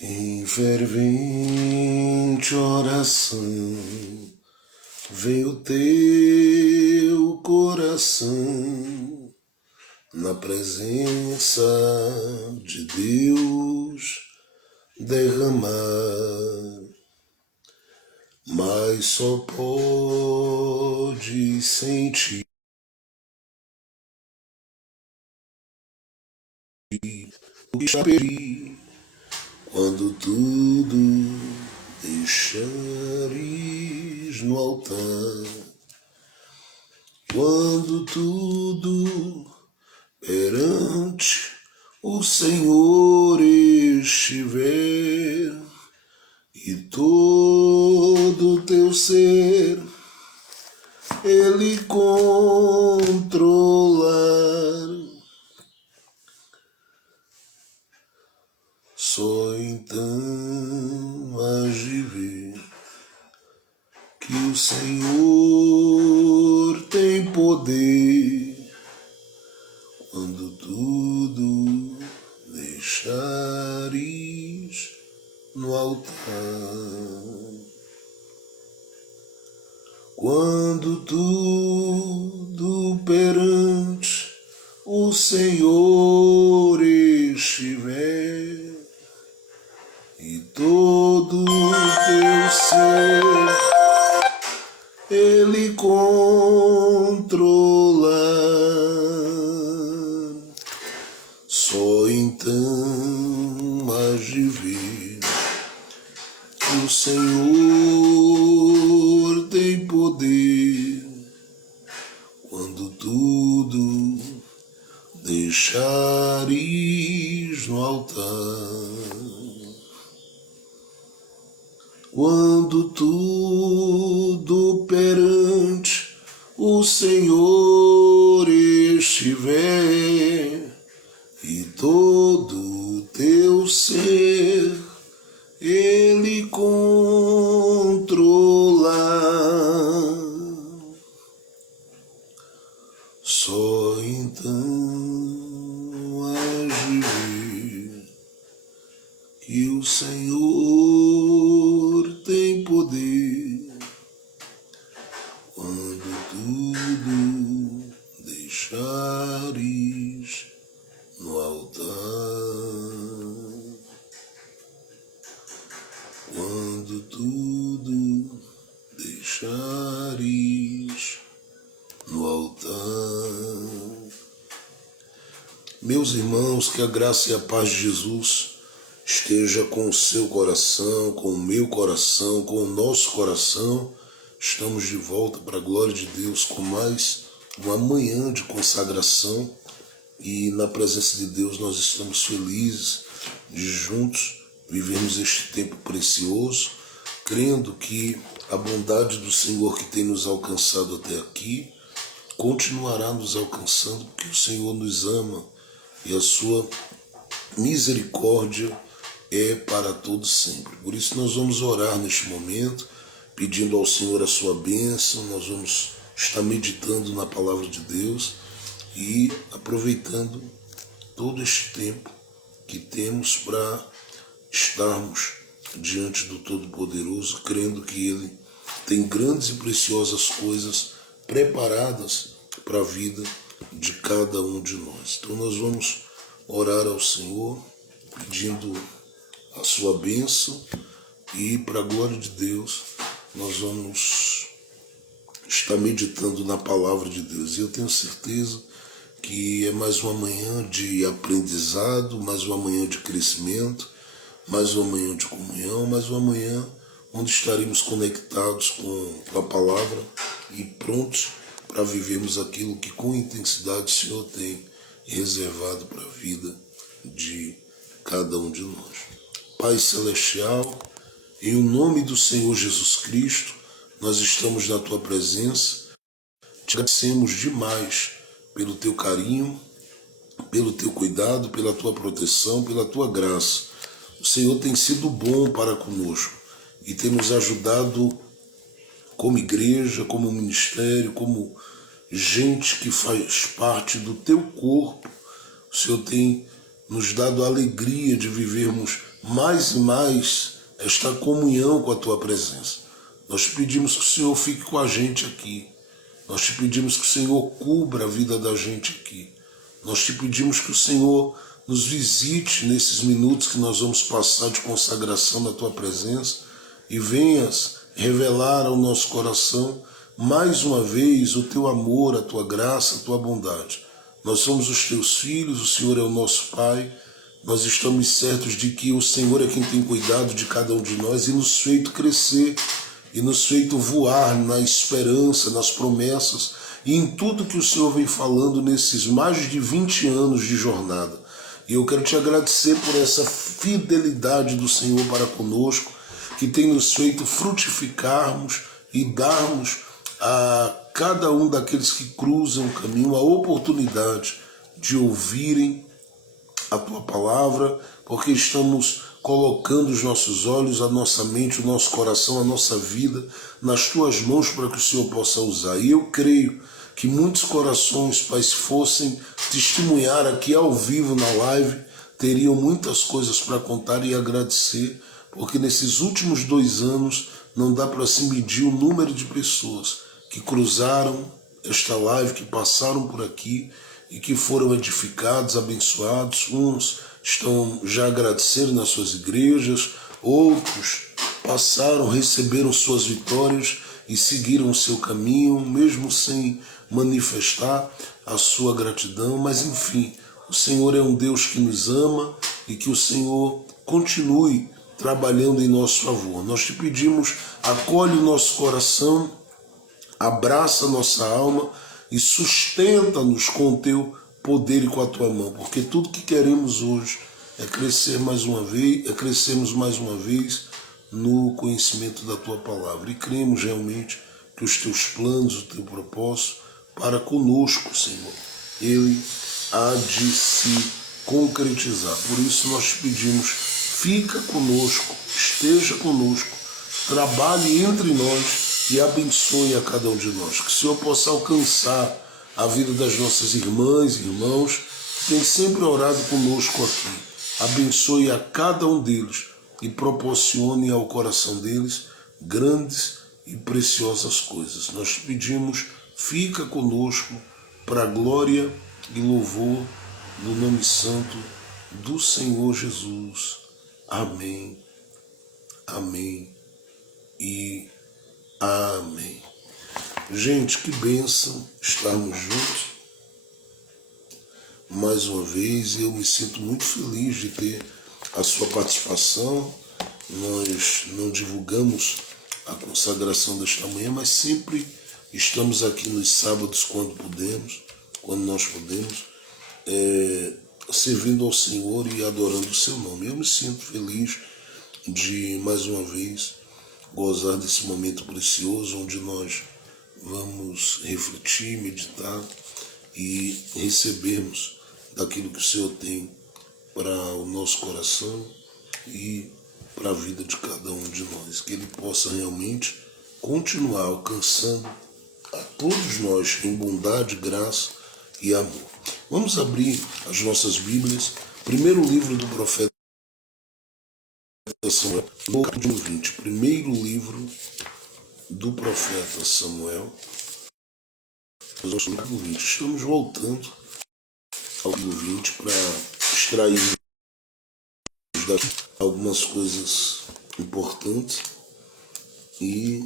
Em fervente oração, vem o teu coração na presença de Deus derramar, mas só pode sentir o que está perdido quando tudo deixares no altar, quando tudo perante o Senhor estiver e todo teu ser Ele controlar, só então hás de ver que o Senhor tem poder quando tudo deixares no altar, quando tudo perante o Senhor estiver e todo teu ser Ele controlar, só então hás de ver que o Senhor tem poder quando tudo deixares no altar, quando tudo perante o Senhor estiver e todo teu ser Ele controlar, só então hás de ver que o Senhor tem poder quando tudo deixares no altar, quando tudo deixares no altar. Meus irmãos, que a graça e a paz de Jesus esteja com o seu coração, com o meu coração, com o nosso coração. Estamos de volta para a glória de Deus com mais uma manhã de consagração e na presença de Deus nós estamos felizes de juntos vivermos este tempo precioso, crendo que a bondade do Senhor que tem nos alcançado até aqui continuará nos alcançando, porque o Senhor nos ama e a sua misericórdia é para todos sempre. Por isso nós vamos orar neste momento, pedindo ao Senhor a sua bênção. Nós vamos estar meditando na palavra de Deus e aproveitando todo este tempo que temos para estarmos diante do Todo-Poderoso, crendo que Ele tem grandes e preciosas coisas preparadas para a vida de cada um de nós. Então nós vamos orar ao Senhor, pedindo a sua bênção, e para a glória de Deus nós vamos estar meditando na palavra de Deus. E eu tenho certeza que é mais uma manhã de aprendizado, mais uma manhã de crescimento, mais uma manhã de comunhão, mais uma manhã onde estaremos conectados com a palavra e prontos para vivermos aquilo que com intensidade o Senhor tem reservado para a vida de cada um de nós. Pai Celestial, em o nome do Senhor Jesus Cristo, nós estamos na Tua presença. Te agradecemos demais pelo Teu carinho, pelo Teu cuidado, pela Tua proteção, pela Tua graça. O Senhor tem sido bom para conosco e tem nos ajudado como igreja, como ministério, como gente que faz parte do Teu corpo. O Senhor tem nos dado a alegria de vivermos mais e mais esta comunhão com a tua presença. Nós te pedimos que o Senhor fique com a gente aqui. Nós te pedimos que o Senhor cubra a vida da gente aqui. Nós te pedimos que o Senhor nos visite nesses minutos que nós vamos passar de consagração na tua presença e venhas revelar ao nosso coração mais uma vez o teu amor, a tua graça, a tua bondade. Nós somos os teus filhos, o Senhor é o nosso Pai. Nós estamos certos de que o Senhor é quem tem cuidado de cada um de nós e nos feito crescer e nos feito voar na esperança, nas promessas e em tudo que o Senhor vem falando nesses mais de 20 anos de jornada. E eu quero te agradecer por essa fidelidade do Senhor para conosco, que tem nos feito frutificarmos e darmos a cada um daqueles que cruzam o caminho a oportunidade de ouvirem a tua palavra, porque estamos colocando os nossos olhos, a nossa mente, o nosso coração, a nossa vida nas tuas mãos para que o Senhor possa usar. E eu creio que muitos corações, Pai, se fossem testemunhar aqui ao vivo na live, teriam muitas coisas para contar e agradecer, porque nesses últimos 2 anos não dá para se medir o número de pessoas que cruzaram esta live, que passaram por aqui e que foram edificados, abençoados. Uns estão já agradecendo nas suas igrejas, outros passaram, receberam suas vitórias e seguiram o seu caminho, mesmo sem manifestar a sua gratidão. Mas enfim, o Senhor é um Deus que nos ama e que o Senhor continue trabalhando em nosso favor. Nós te pedimos, acolhe o nosso coração, abraça a nossa alma e sustenta-nos com o teu poder e com a tua mão, porque tudo que queremos hoje é crescer mais uma vez, crescermos mais uma vez no conhecimento da tua palavra. E cremos realmente que os teus planos, o teu propósito para conosco, Senhor, ele há de se concretizar. Por isso nós te pedimos, fica conosco, esteja conosco, trabalhe entre nós e abençoe a cada um de nós. Que o Senhor possa alcançar a vida das nossas irmãs e irmãos que têm sempre orado conosco aqui. Abençoe a cada um deles e proporcione ao coração deles grandes e preciosas coisas. Nós te pedimos, fica conosco para a glória e louvor do nome santo do Senhor Jesus. Amém, amém e amém. Gente, que bênção estarmos juntos mais uma vez. Eu me sinto muito feliz de ter a sua participação. Nós não divulgamos a consagração desta manhã, mas sempre estamos aqui nos sábados quando podemos, quando nós podemos, servindo ao Senhor e adorando o seu nome. Eu me sinto feliz de mais uma vez gozar desse momento precioso onde nós vamos refletir, meditar e recebermos daquilo que o Senhor tem para o nosso coração e para a vida de cada um de nós. Que Ele possa realmente continuar alcançando a todos nós em bondade, graça e amor. Vamos abrir as nossas Bíblias. Primeiro livro do profeta Samuel, no capítulo 20. Primeiro livro do profeta Samuel. Estamos voltando ao livro 20 para extrair algumas coisas importantes e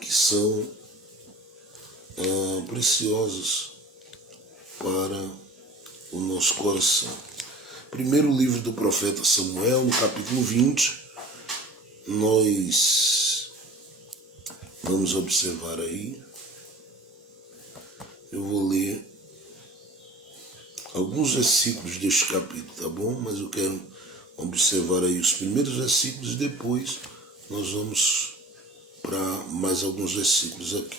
que são preciosas para o nosso coração. Primeiro livro do profeta Samuel, no capítulo 20, nós vamos observar aí. Eu vou ler alguns versículos deste capítulo, tá bom? Mas eu quero observar aí os primeiros versículos e depois nós vamos para mais alguns versículos aqui.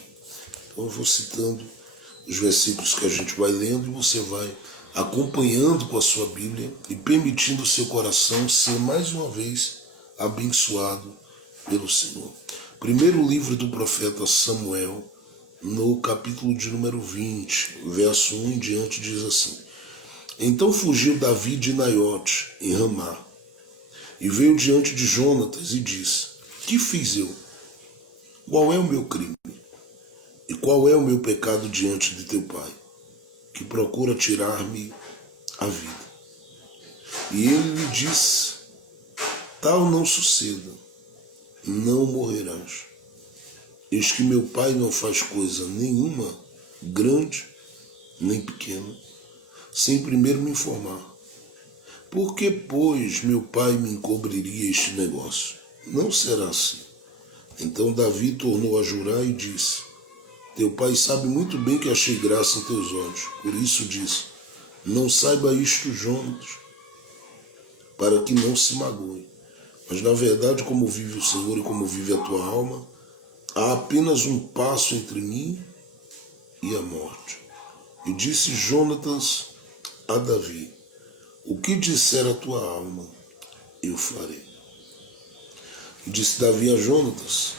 Então eu vou citando os versículos que a gente vai lendo e você vai acompanhando com a sua Bíblia e permitindo o seu coração ser mais uma vez abençoado pelo Senhor. Primeiro livro do profeta Samuel, no capítulo de número 20, verso 1 em diante, diz assim: Então fugiu Davi de Naiote, em Ramá, E veio diante de Jonatas e disse: Que fiz eu? Qual é o meu crime? E qual é o meu pecado diante de teu pai, que procura tirar-me a vida? E ele lhe disse: Tal não suceda, não morrerás. Eis que meu pai não faz coisa nenhuma, grande nem pequena, sem primeiro me informar. Por que, pois, meu pai me encobriria este negócio? Não será assim. Então Davi tornou a jurar e disse: Teu pai sabe muito bem que achei graça em teus olhos. Por isso disse: Não saiba isto, Jonatas, para que não se magoe. Mas na verdade, como vive o Senhor e como vive a tua alma, há apenas um passo entre mim e a morte. E disse Jonatas a Davi: O que disser a tua alma, eu farei. E disse Davi a Jonatas: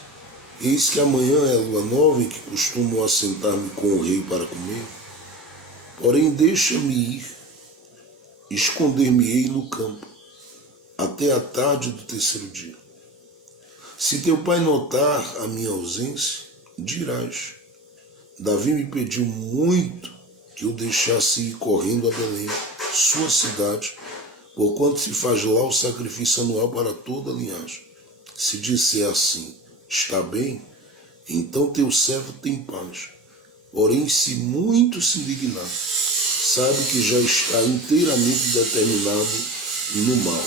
Eis que amanhã é a lua nova em que costumo assentar-me com o rei para comer. Porém, deixa-me ir, esconder-me-ei no campo, até a tarde do terceiro dia. Se teu pai notar a minha ausência, dirás: Davi me pediu muito que eu deixasse ir correndo a Belém, sua cidade, porquanto se faz lá o sacrifício anual para toda a linhagem. Se disser assim: Está bem, então teu servo tem paz. Porém, se muito se indignar, sabe que já está inteiramente determinado no mal.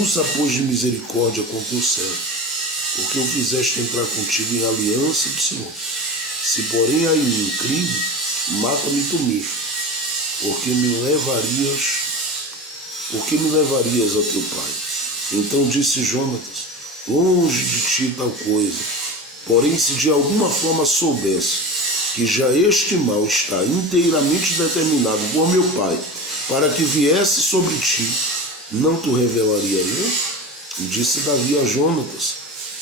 Usa, pois, de misericórdia com teu servo, porque o fizeste entrar contigo em aliança do Senhor. Se, porém, há em mim crime, mata-me tu mesmo, porque me levarias a teu pai. Então disse Jonatas: Longe de ti tal coisa. Porém, se de alguma forma soubesse que já este mal está inteiramente determinado por meu pai, para que viesse sobre ti, não te revelaria eu? E disse Davi a Jonatas: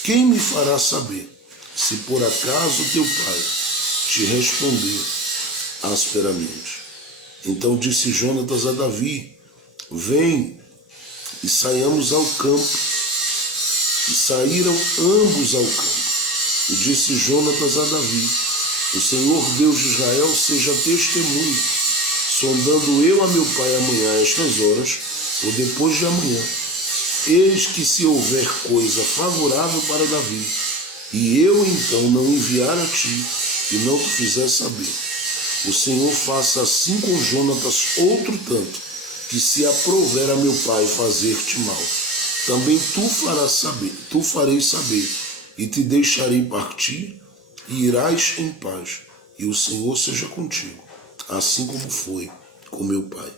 Quem me fará saber, se por acaso teu pai te responder asperamente? Então disse Jonatas a Davi: Vem e saiamos ao campo. E saíram ambos ao campo. E disse Jonatas a Davi: O Senhor Deus de Israel seja testemunho, sondando eu a meu pai amanhã a estas horas, ou depois de amanhã. Eis que se houver coisa favorável para Davi, e eu então não enviar a ti, e não te fizer saber, o Senhor faça assim com Jonatas outro tanto, que se aprouver a meu pai fazer-te mal. Também tu fareis saber, e te deixarei partir, e irás em paz, e o Senhor seja contigo, assim como foi com meu pai.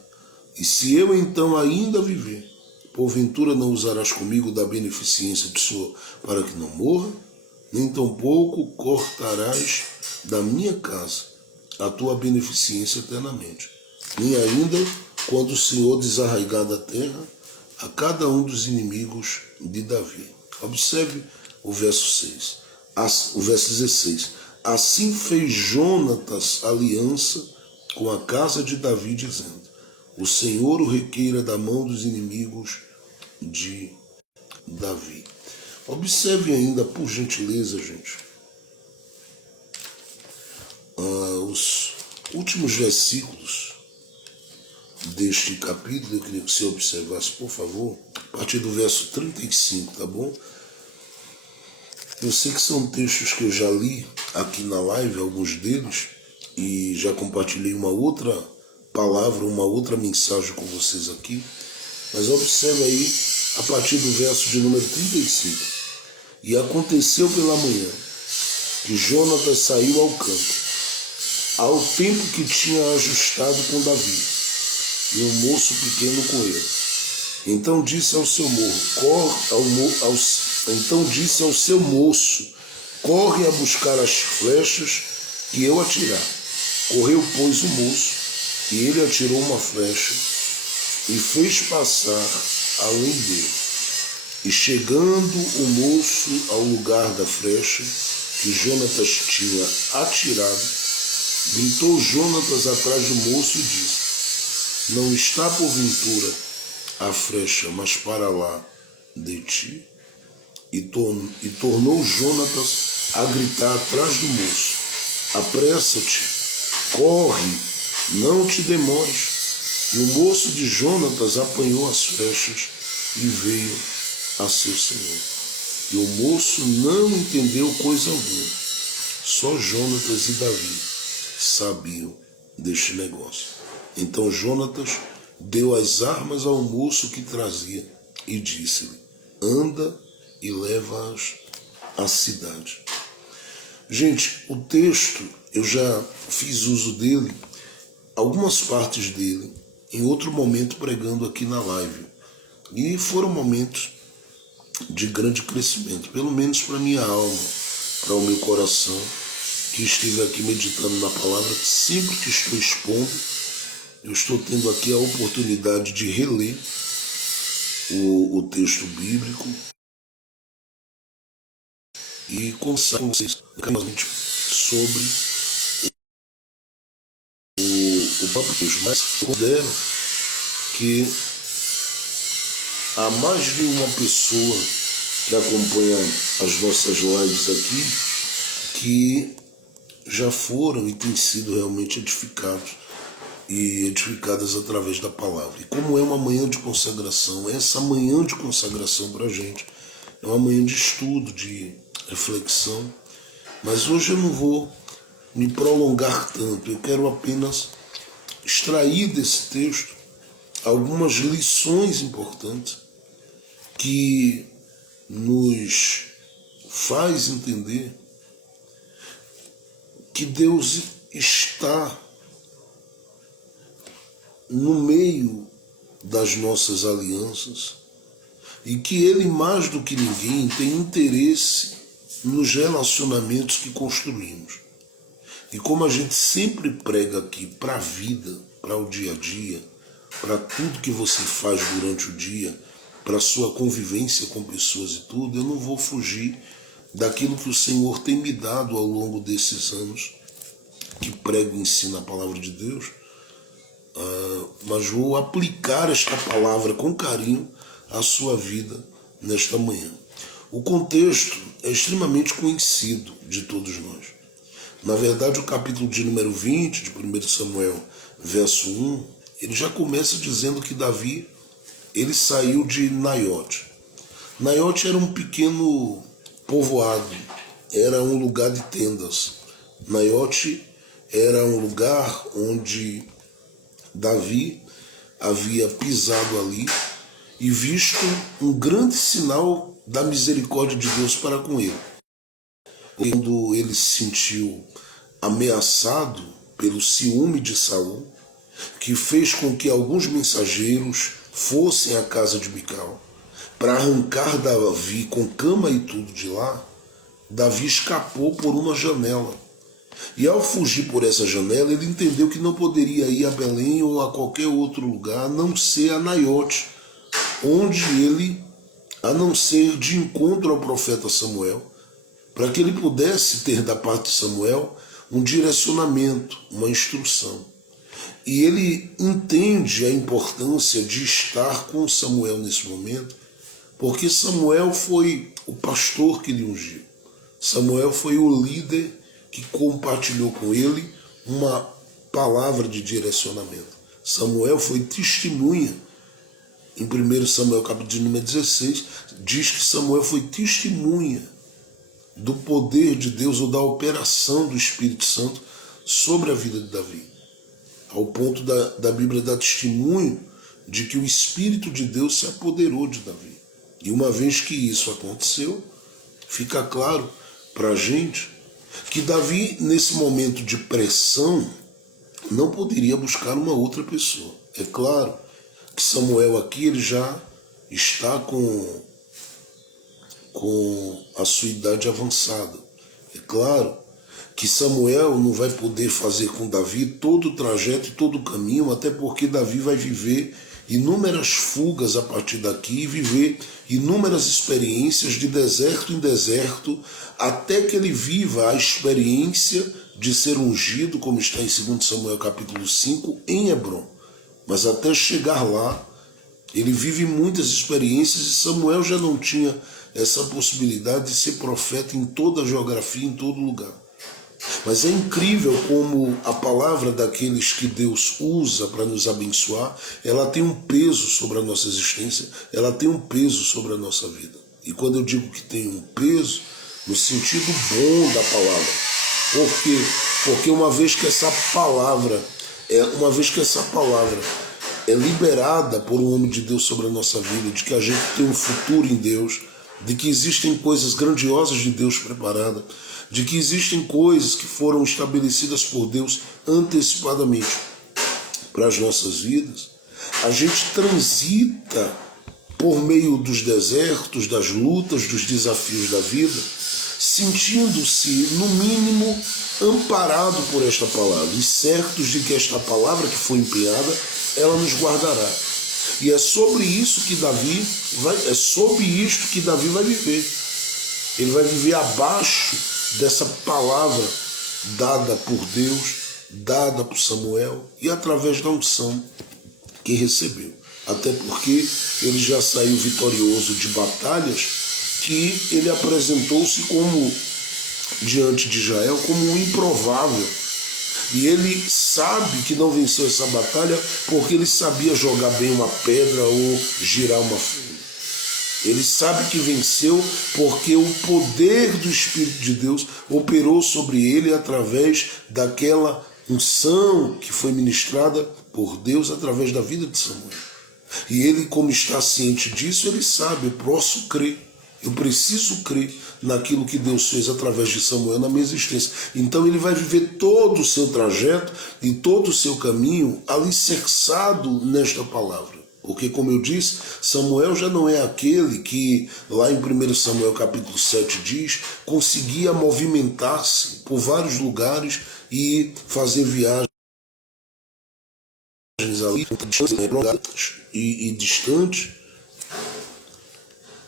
E se eu então ainda viver, porventura não usarás comigo da beneficência do Senhor para que não morra, nem tampouco cortarás da minha casa a tua beneficência eternamente, nem ainda quando o Senhor desarraigar da terra a cada um dos inimigos de Davi. Observe o verso 16. Assim fez Jonatas aliança com a casa de Davi, dizendo: O Senhor o requeira da mão dos inimigos de Davi. Observe ainda, por gentileza, gente, os últimos versículos deste capítulo. Eu queria que você observasse, por favor, a partir do verso 35, tá bom? Eu sei que são textos que eu já li aqui na live, alguns deles, e já compartilhei uma outra palavra, uma outra mensagem com vocês aqui, mas observe aí a partir do verso de número 35. E aconteceu pela manhã que Jonatas saiu ao campo, ao tempo que tinha ajustado com Davi, e um moço pequeno com ele. Então disse ao seu moço: corre a buscar as flechas que eu atirar. Correu, pois, o moço, e ele atirou uma flecha, e fez passar além dele. E chegando o moço ao lugar da flecha que Jonatas tinha atirado, gritou Jonatas atrás do moço e disse: Não está porventura a flecha, mas para lá de ti. E tornou Jonatas a gritar atrás do moço: apressa-te, corre, não te demores. E o moço de Jonatas apanhou as flechas e veio a seu senhor. E o moço não entendeu coisa alguma. Só Jonatas e Davi sabiam deste negócio. Então Jonatas deu as armas ao moço que trazia e disse-lhe: anda e leva-as à cidade. Gente, o texto, eu já fiz uso dele, algumas partes dele, em outro momento pregando aqui na live. E foram momentos de grande crescimento, pelo menos para minha alma, para o meu coração, que estive aqui meditando na palavra. Sempre que estou expondo, eu estou tendo aqui a oportunidade de reler o texto bíblico e conversar com vocês sobre o próprio texto. Mas eu considero que há mais de uma pessoa que acompanha as nossas lives aqui que já foram e têm sido realmente edificados e edificadas através da palavra. E como é uma manhã de consagração, essa manhã de consagração para a gente é uma manhã de estudo, de reflexão, mas hoje eu não vou me prolongar tanto, eu quero apenas extrair desse texto algumas lições importantes que nos faz entender que Deus está no meio das nossas alianças e que Ele, mais do que ninguém, tem interesse nos relacionamentos que construímos. E como a gente sempre prega aqui para a vida, para o dia a dia, para tudo que você faz durante o dia, para a sua convivência com pessoas e tudo, eu não vou fugir daquilo que o Senhor tem me dado ao longo desses anos que prego e ensino a palavra de Deus, mas vou aplicar esta palavra com carinho à sua vida nesta manhã. O contexto é extremamente conhecido de todos nós. Na verdade, o capítulo de número 20 de 1 Samuel, verso 1, ele já começa dizendo que Davi, ele saiu de Naiote. Naiote era um pequeno povoado, era um lugar de tendas. Naiote era um lugar onde Davi havia pisado ali e visto um grande sinal da misericórdia de Deus para com ele. Quando ele se sentiu ameaçado pelo ciúme de Saul, que fez com que alguns mensageiros fossem à casa de Mical para arrancar Davi com cama e tudo de lá, Davi escapou por uma janela. E ao fugir por essa janela, ele entendeu que não poderia ir a Belém ou a qualquer outro lugar, a não ser a Naiote, onde ele, a não ser de encontro ao profeta Samuel, para que ele pudesse ter da parte de Samuel um direcionamento, uma instrução. E ele entende a importância de estar com Samuel nesse momento, porque Samuel foi o pastor que lhe ungiu. Samuel foi o líder que compartilhou com ele uma palavra de direcionamento. Samuel foi testemunha. Em 1 Samuel capítulo número 16, diz que Samuel foi testemunha do poder de Deus ou da operação do Espírito Santo sobre a vida de Davi. Ao ponto da Bíblia dar testemunho de que o Espírito de Deus se apoderou de Davi. E uma vez que isso aconteceu, fica claro para a gente que Davi, nesse momento de pressão, não poderia buscar uma outra pessoa. É claro que Samuel aqui ele já está com a sua idade avançada. É claro que Samuel não vai poder fazer com Davi todo o trajeto e todo o caminho, até porque Davi vai viver inúmeras fugas a partir daqui, viver inúmeras experiências de deserto em deserto, até que ele viva a experiência de ser ungido, como está em 2 Samuel capítulo 5, em Hebrom. Mas até chegar lá, Ele vive muitas experiências e Samuel já não tinha essa possibilidade de ser profeta em toda a geografia, em todo lugar. Mas é incrível como a palavra daqueles que Deus usa para nos abençoar, ela tem um peso sobre a nossa existência, ela tem um peso sobre a nossa vida. E quando eu digo que tem um peso, no sentido bom da palavra. Por quê? Porque uma vez que essa palavra é liberada por um homem de Deus sobre a nossa vida, de que a gente tem um futuro em Deus, de que existem coisas grandiosas de Deus preparadas, de que existem coisas que foram estabelecidas por Deus antecipadamente para as nossas vidas, a gente transita por meio dos desertos, das lutas, dos desafios da vida, sentindo-se, no mínimo, amparado por esta palavra e certos de que esta palavra que foi empenhada, ela nos guardará. E é sobre isto que Davi vai viver. Ele vai viver abaixo dessa palavra dada por Deus, dada por Samuel e através da unção que recebeu. Até porque ele já saiu vitorioso de batalhas que ele apresentou-se como, diante de Israel, como um improvável. E ele sabe que não venceu essa batalha porque ele sabia jogar bem uma pedra ou girar uma folha. Ele sabe que venceu porque o poder do Espírito de Deus operou sobre ele através daquela unção que foi ministrada por Deus através da vida de Samuel. E ele, como está ciente disso, ele sabe, eu posso crer, eu preciso crer naquilo que Deus fez através de Samuel na minha existência. Então ele vai viver todo o seu trajeto e todo o seu caminho alicerçado nesta palavra. Porque, como eu disse, Samuel já não é aquele que, lá em 1 Samuel capítulo 7 diz, conseguia movimentar-se por vários lugares e fazer viagens ali, e distantes.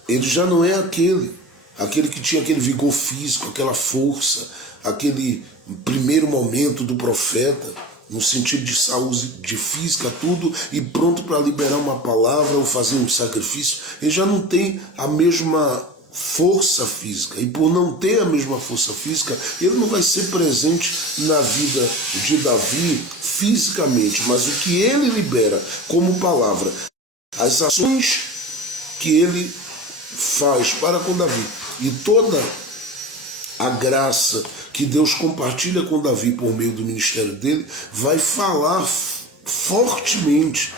Ele já não é aquele que tinha aquele vigor físico, aquela força, aquele primeiro momento do profeta, no sentido de saúde, de física, tudo, e pronto para liberar uma palavra ou fazer um sacrifício. Ele já não tem a mesma força física, e por não ter a mesma força física, ele não vai ser presente na vida de Davi fisicamente, mas o que ele libera como palavra, as ações que ele faz para com Davi e toda a graça que Deus compartilha com Davi por meio do ministério dele, vai falar fortemente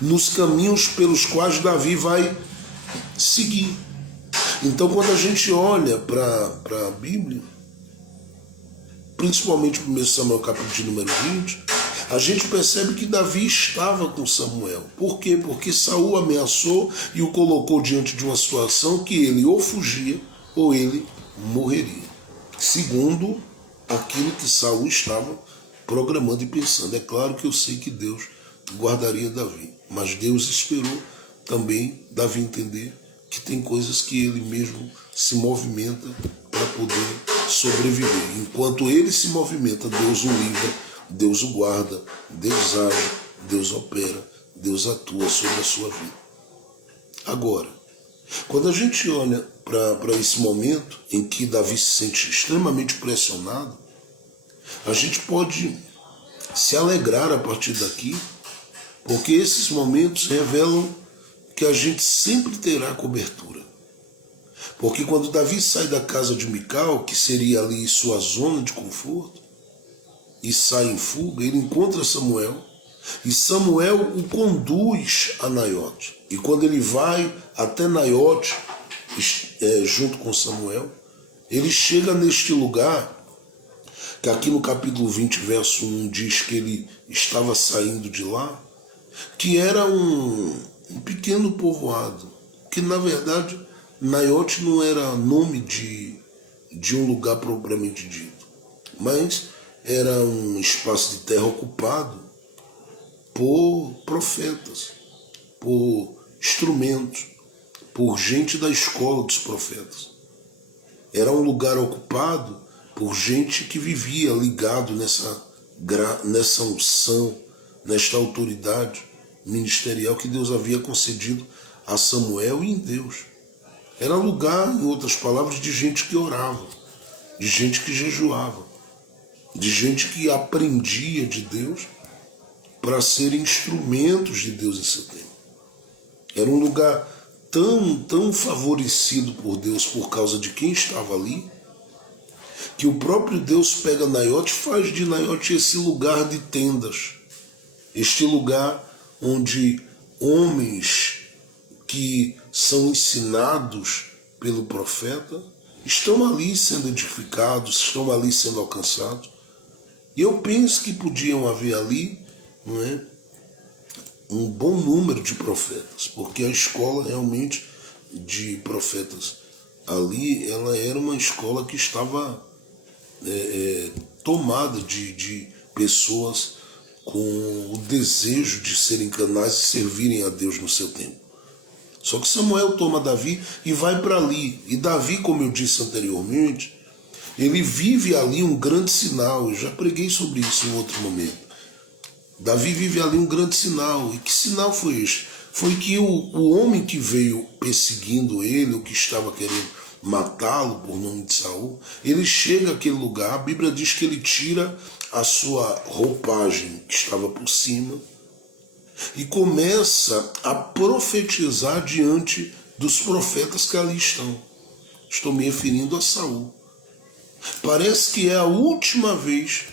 nos caminhos pelos quais Davi vai seguir. Então, quando a gente olha para a Bíblia, principalmente o 1 Samuel capítulo de número 20, a gente percebe que Davi estava com Samuel. Por quê? Porque Saul ameaçou e o colocou diante de uma situação que ele ou fugia ou ele morreria, segundo aquilo que Saul estava programando e pensando. É claro que eu sei que Deus guardaria Davi, mas Deus esperou também Davi entender que tem coisas que ele mesmo se movimenta para poder sobreviver. Enquanto ele se movimenta, Deus o livra, Deus o guarda, Deus age, Deus opera, Deus atua sobre a sua vida. Agora, quando a gente olha para esse momento em que Davi se sente extremamente pressionado, a gente pode se alegrar a partir daqui, porque esses momentos revelam que a gente sempre terá cobertura. Porque quando Davi sai da casa de Mical, que seria ali sua zona de conforto, e sai em fuga, ele encontra Samuel, e Samuel o conduz a Naiote. E quando ele vai até Naiote, junto com Samuel, ele chega neste lugar, que aqui no capítulo 20, verso 1, diz que ele estava saindo de lá, que era um pequeno povoado, que na verdade Naiote não era nome de um lugar propriamente dito, mas era um espaço de terra ocupado por profetas, por instrumentos, por gente da escola dos profetas. Era um lugar ocupado por gente que vivia ligado nessa unção, nesta autoridade. ministerial que Deus havia concedido a Samuel e em Deus. Era lugar, em outras palavras, de gente que orava, de gente que jejuava, de gente que aprendia de Deus para ser instrumentos de Deus em seu tempo. Era um lugar tão favorecido por Deus por causa de quem estava ali, que o próprio Deus pega Naiote e faz de Naiote esse lugar de tendas, este lugar onde homens que são ensinados pelo profeta estão ali sendo edificados, estão ali sendo alcançados. E eu penso que podiam haver ali, não é, um bom número de profetas, porque a escola realmente de profetas ali, ela era uma escola que estava tomada de pessoas com o desejo de serem canais e servirem a Deus no seu tempo. Só que Samuel toma Davi e vai para ali. E Davi, como eu disse anteriormente, ele vive ali um grande sinal. Eu já preguei sobre isso em outro momento. Davi vive ali um grande sinal. E que sinal foi este? Foi que o homem que veio perseguindo ele, o que estava querendo matá-lo por nome de Saul, ele chega àquele lugar, a Bíblia diz que ele tira a sua roupagem que estava por cima e começa a profetizar diante dos profetas que ali estão. Estou me referindo a Saul. Parece que é a última vez,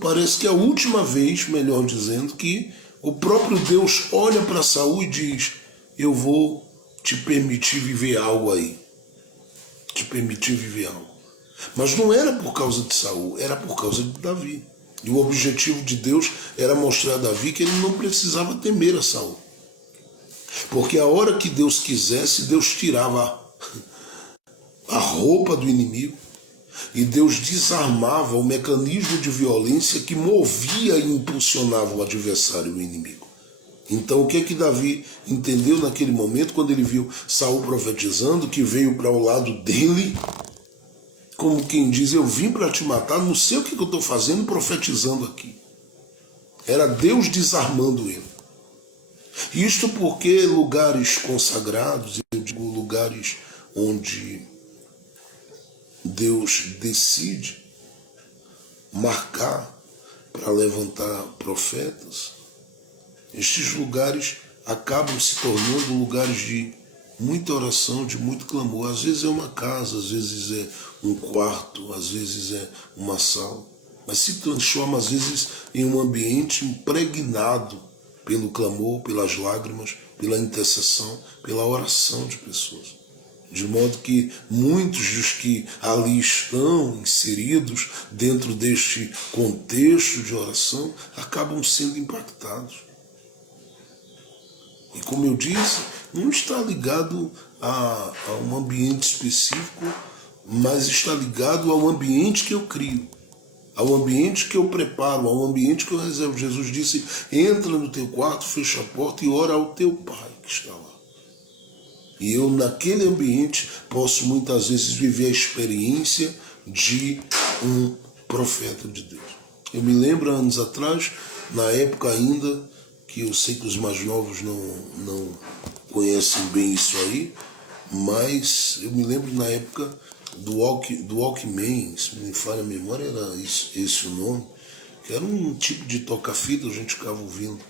parece que é a última vez, melhor dizendo, que o próprio Deus olha para Saul e diz: eu vou te permitir viver algo aí. Te permitir viver algo. Mas não era por causa de Saul, era por causa de Davi. E o objetivo de Deus era mostrar a Davi que ele não precisava temer a Saul. Porque a hora que Deus quisesse, Deus tirava a roupa do inimigo e Deus desarmava o mecanismo de violência que movia e impulsionava o adversário, o inimigo. Então o que é que Davi entendeu naquele momento, quando ele viu Saul profetizando, que veio para o lado dele, como quem diz: eu vim para te matar, não sei o que eu estou fazendo profetizando aqui. Era Deus desarmando ele. Isto porque lugares consagrados, eu digo lugares onde Deus decide marcar para levantar profetas, estes lugares acabam se tornando lugares de muita oração, de muito clamor. Às vezes é uma casa, às vezes é um quarto, às vezes é uma sala, mas se transforma às vezes em um ambiente impregnado pelo clamor, pelas lágrimas, pela intercessão, pela oração de pessoas. De modo que muitos dos que ali estão inseridos dentro deste contexto de oração acabam sendo impactados. E como eu disse, não está ligado a um ambiente específico, mas está ligado ao ambiente que eu crio, ao ambiente que eu preparo, ao ambiente que eu reservo. Jesus disse: entra no teu quarto, fecha a porta e ora ao teu Pai que está lá. E eu, naquele ambiente, posso muitas vezes viver a experiência de um profeta de Deus. Eu me lembro, anos atrás, na época ainda, que eu sei que os mais novos não conhecem bem isso aí, mas eu me lembro na época do Walkman, se me falha a memória, era esse o nome, que era um tipo de toca-fita, a gente ficava ouvindo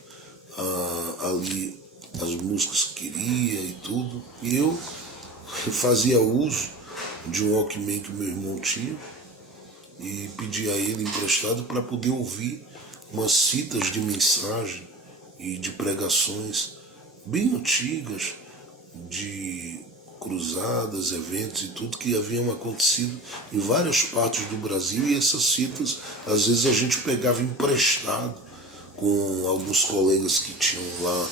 ali as músicas que queria e tudo, e eu fazia uso de um Walkman que o meu irmão tinha e pedia a ele emprestado para poder ouvir umas fitas de mensagem e de pregações bem antigas, de cruzadas, eventos e tudo que haviam acontecido em várias partes do Brasil, e essas fitas às vezes a gente pegava emprestado com alguns colegas que tinham lá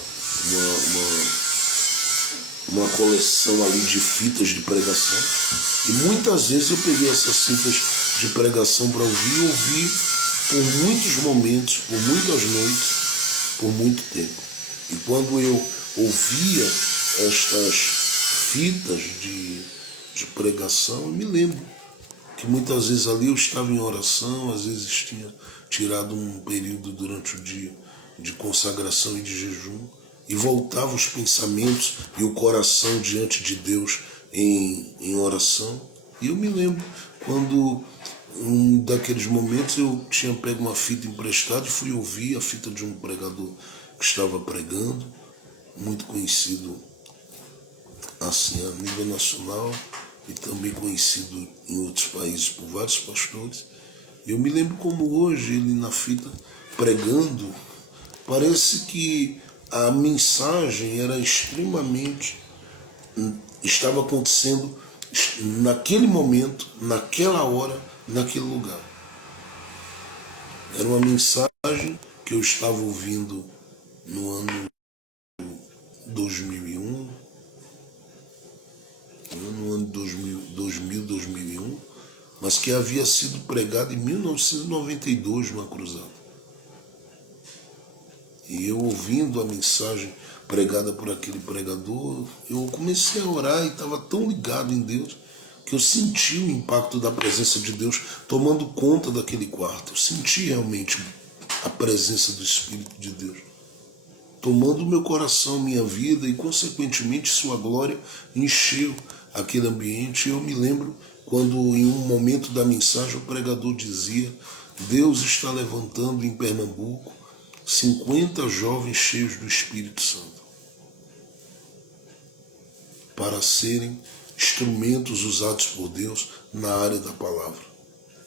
uma coleção ali de fitas de pregação, e muitas vezes eu peguei essas fitas de pregação para ouvir e ouvi por muitos momentos, por muitas noites, por muito tempo. E quando eu ouvia estas fitas de pregação, eu me lembro que muitas vezes ali eu estava em oração, às vezes tinha tirado um período durante o dia de consagração e de jejum, e voltava os pensamentos e o coração diante de Deus em oração. E eu me lembro quando um daqueles momentos eu tinha pego uma fita emprestada e fui ouvir a fita de um pregador que estava pregando, muito conhecido assim a nível nacional e também conhecido em outros países por vários pastores. Eu me lembro como hoje ele na fita pregando, parece que a mensagem era extremamente, estava acontecendo naquele momento, naquela hora, naquele lugar. Era uma mensagem que eu estava ouvindo no ano 2001, no ano 2001, mas que havia sido pregada em 1992 numa cruzada. E eu ouvindo a mensagem pregada por aquele pregador, eu comecei a orar e estava tão ligado em Deus que eu senti o impacto da presença de Deus tomando conta daquele quarto. Eu senti realmente a presença do Espírito de Deus tomando o meu coração, minha vida, e consequentemente sua glória encheu aquele ambiente. Eu me lembro quando em um momento da mensagem o pregador dizia: Deus está levantando em Pernambuco 50 jovens cheios do Espírito Santo para serem instrumentos usados por Deus na área da palavra.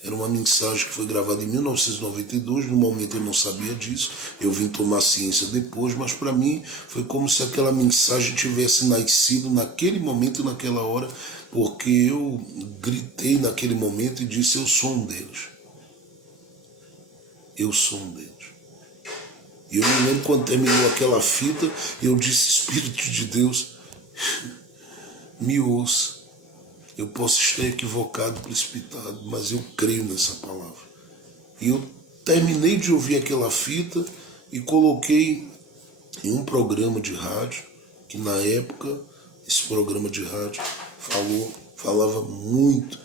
Era uma mensagem que foi gravada em 1992, no momento eu não sabia disso, eu vim tomar ciência depois, mas para mim foi como se aquela mensagem tivesse nascido naquele momento e naquela hora, porque eu gritei naquele momento e disse: eu sou um deles. Eu sou um deles. E eu me lembro quando terminou aquela fita, eu disse: Espírito de Deus, me ouça. Eu posso estar equivocado, precipitado, mas eu creio nessa palavra. E eu terminei de ouvir aquela fita e coloquei em um programa de rádio, que na época, esse programa de rádio falava muito,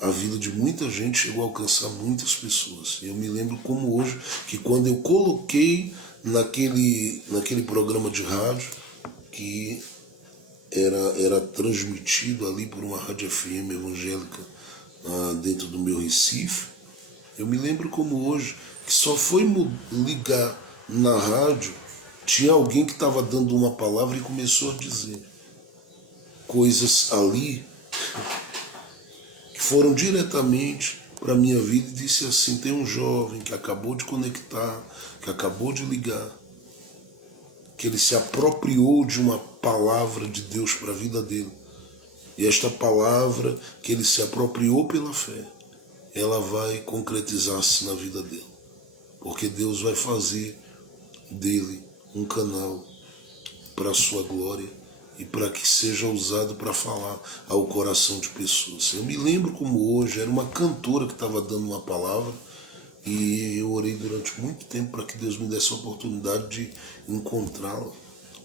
a vida de muita gente, chegou a alcançar muitas pessoas. Eu me lembro como hoje, que quando eu coloquei naquele programa de rádio, que era transmitido ali por uma rádio FM evangélica dentro do meu Recife, eu me lembro como hoje, que só foi ligar na rádio, tinha alguém que estava dando uma palavra e começou a dizer coisas ali que foram diretamente para a minha vida e disse assim: tem um jovem que acabou de conectar, que acabou de ligar, que ele se apropriou de uma palavra de Deus para a vida dele. E esta palavra que ele se apropriou pela fé, ela vai concretizar-se na vida dele. Porque Deus vai fazer dele um canal para a sua glória e para que seja usado para falar ao coração de pessoas. Eu me lembro como hoje, era uma cantora que estava dando uma palavra, e eu orei durante muito tempo para que Deus me desse a oportunidade de encontrá-la,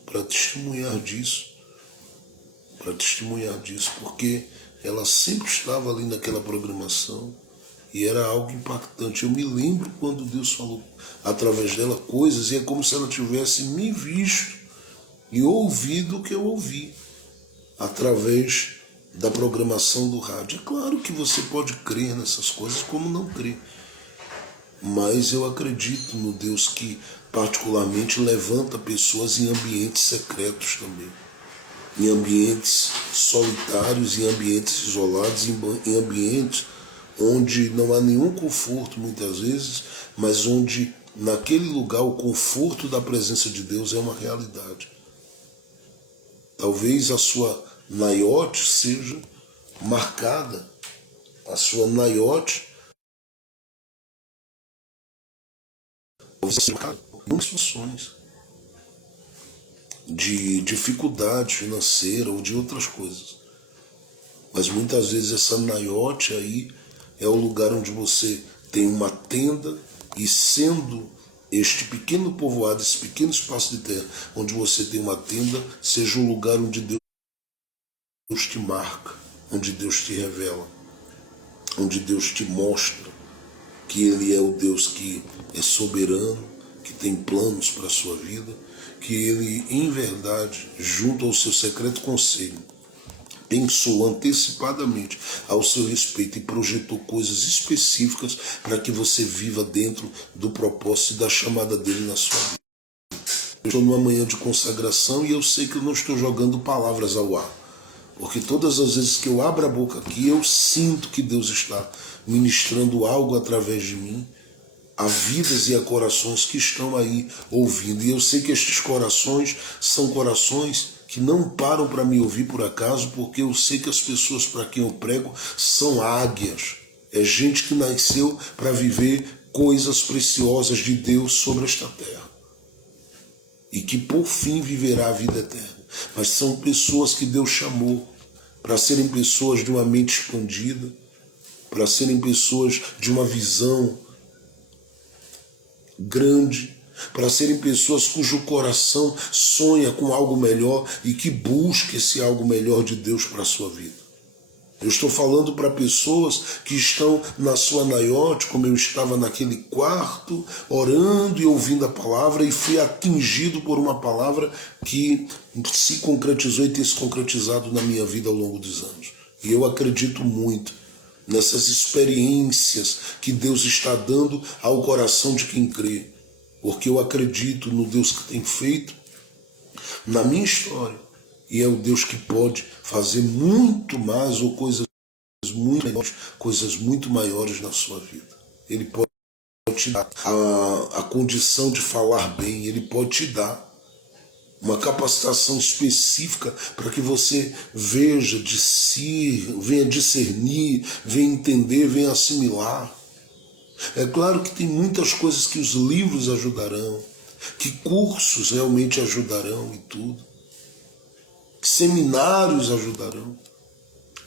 para testemunhar disso, porque ela sempre estava ali naquela programação e era algo impactante. Eu me lembro quando Deus falou através dela coisas e é como se ela tivesse me visto e ouvido o que eu ouvi através da programação do rádio. É claro que você pode crer nessas coisas como não crer, mas eu acredito no Deus que particularmente levanta pessoas em ambientes secretos também, em ambientes solitários, em ambientes isolados, em ambientes onde não há nenhum conforto muitas vezes, mas onde naquele lugar o conforto da presença de Deus é uma realidade. Talvez a sua naiote seja marcada, a sua naiote muitas situações de dificuldade financeira ou de outras coisas. Mas muitas vezes essa naiote aí é o lugar onde você tem uma tenda, e sendo este pequeno povoado, esse pequeno espaço de terra onde você tem uma tenda, seja um lugar onde Deus te marca, onde Deus te revela. onde Deus te mostra que Ele é o Deus que é soberano, que tem planos para a sua vida, que Ele, em verdade, junto ao seu secreto conselho, pensou antecipadamente ao seu respeito e projetou coisas específicas para que você viva dentro do propósito e da chamada dele na sua vida. Eu estou numa manhã de consagração e eu sei que eu não estou jogando palavras ao ar, porque todas as vezes que eu abro a boca aqui, eu sinto que Deus está ministrando algo através de mim, a vidas e a corações que estão aí ouvindo. E eu sei que estes corações são corações que não param para me ouvir por acaso, porque eu sei que as pessoas para quem eu prego são águias. É gente que nasceu para viver coisas preciosas de Deus sobre esta terra. E que por fim viverá a vida eterna. Mas são pessoas que Deus chamou para serem pessoas de uma mente expandida, para serem pessoas de uma visão grande, para serem pessoas cujo coração sonha com algo melhor e que busca esse algo melhor de Deus para a sua vida. Eu estou falando para pessoas que estão na sua naiote, como eu estava naquele quarto, orando e ouvindo a palavra, e fui atingido por uma palavra que se concretizou e tem se concretizado na minha vida ao longo dos anos. E eu acredito muito nessas experiências que Deus está dando ao coração de quem crê, porque eu acredito no Deus que tem feito na minha história, e é o Deus que pode fazer muito mais ou coisas muito maiores na sua vida. Ele pode te dar a condição de falar bem, ele pode te dar uma capacitação específica para que você veja, venha discernir, venha entender, venha assimilar. É claro que tem muitas coisas que os livros ajudarão, que cursos realmente ajudarão e tudo, que seminários ajudarão,